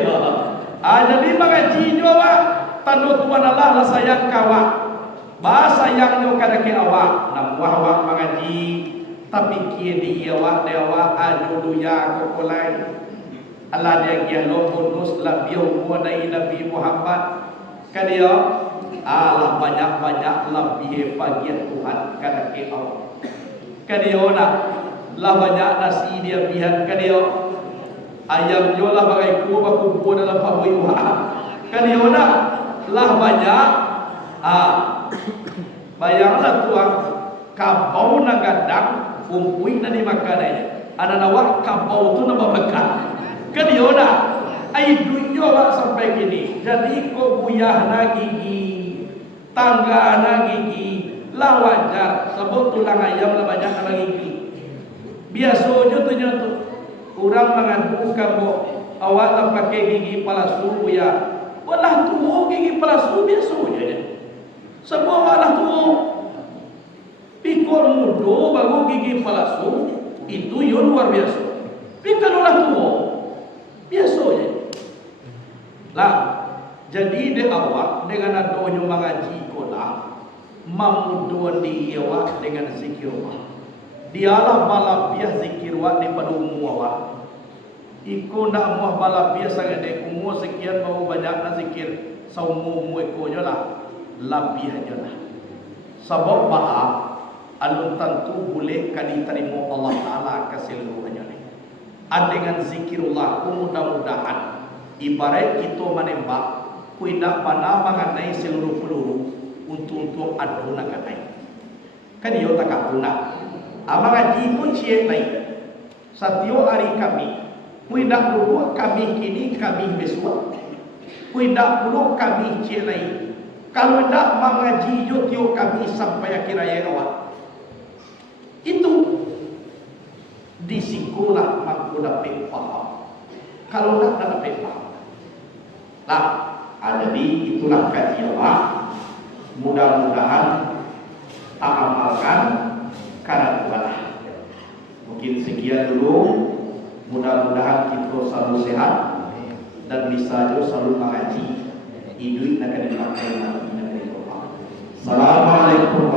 jadi mengaji nyawa tanu Tuhan Allah lah sayang kawa bahasa yang nyo kadake awak nam awak mengaji tapi kia di awak dewa adu duya kokolai Allah dia gialo bonus labiau muadai Nabi Muhammad kadia Allah banyak-banyak lebih bagian Tuhan kada ke awak kadia nak lah banyak nasi dia bihan kadia ayam jo lah bagai kumpul dalam pabui wa kadia nak lah banyak bayanglah Tuhan kabau nagadang kumpui nadi makannya ada nawak kabau tu nama makan kan yona ai dunya wak sampai kini jadi ko buyah na gigi tangga na gigi lah wajar sebab tulang ayam lah banyak dalam gigi. Biasanya tu orang mengadu kamu awak lah pakai gigi palsu ya. Walah tuh gigi palsu biasanya je. Sebab walah tuh pikul mudo baru gigi palsu itu yo luar biasa. Pikul lah tuh biasanya. Lah jadi de awak dengan adanya mengaji kolah mamudo di awak dengan zikir Allah. Dialah balabiah zikir awak daripada umur awak. Iko nak muah balabiah sangat dek umur sekian baru banyak nak zikir saumumu iko je lah. Labiah je lah. Sebab maaf alun tentu boleh kali terima Allah Ta'ala keseluruhannya ni. Dengan zikirullah mudah-mudahan ibarat kita menembak tidak mana mengenai seluruh peluru untuk adu nak naik. Kan dia tak guna. Abang haji pun cie naik. Setiap hari kami, tidak dulu kami kini kami besok. Tidak dulu kami cie naik. Kalau tidak mengaji YouTube kami sampai akhir hayat awak. Itu di sekolah mampu dapat faham. Kalau tidak dapat faham. Nah, jadi itulah kajian awak. Mudah-mudahan tak amalkan karena Tuhan. Mungkin sekian dulu. Mudah-mudahan kita selalu sehat dan bisa juga selalu mengaji. Hidup akan dipakai. Assalamualaikum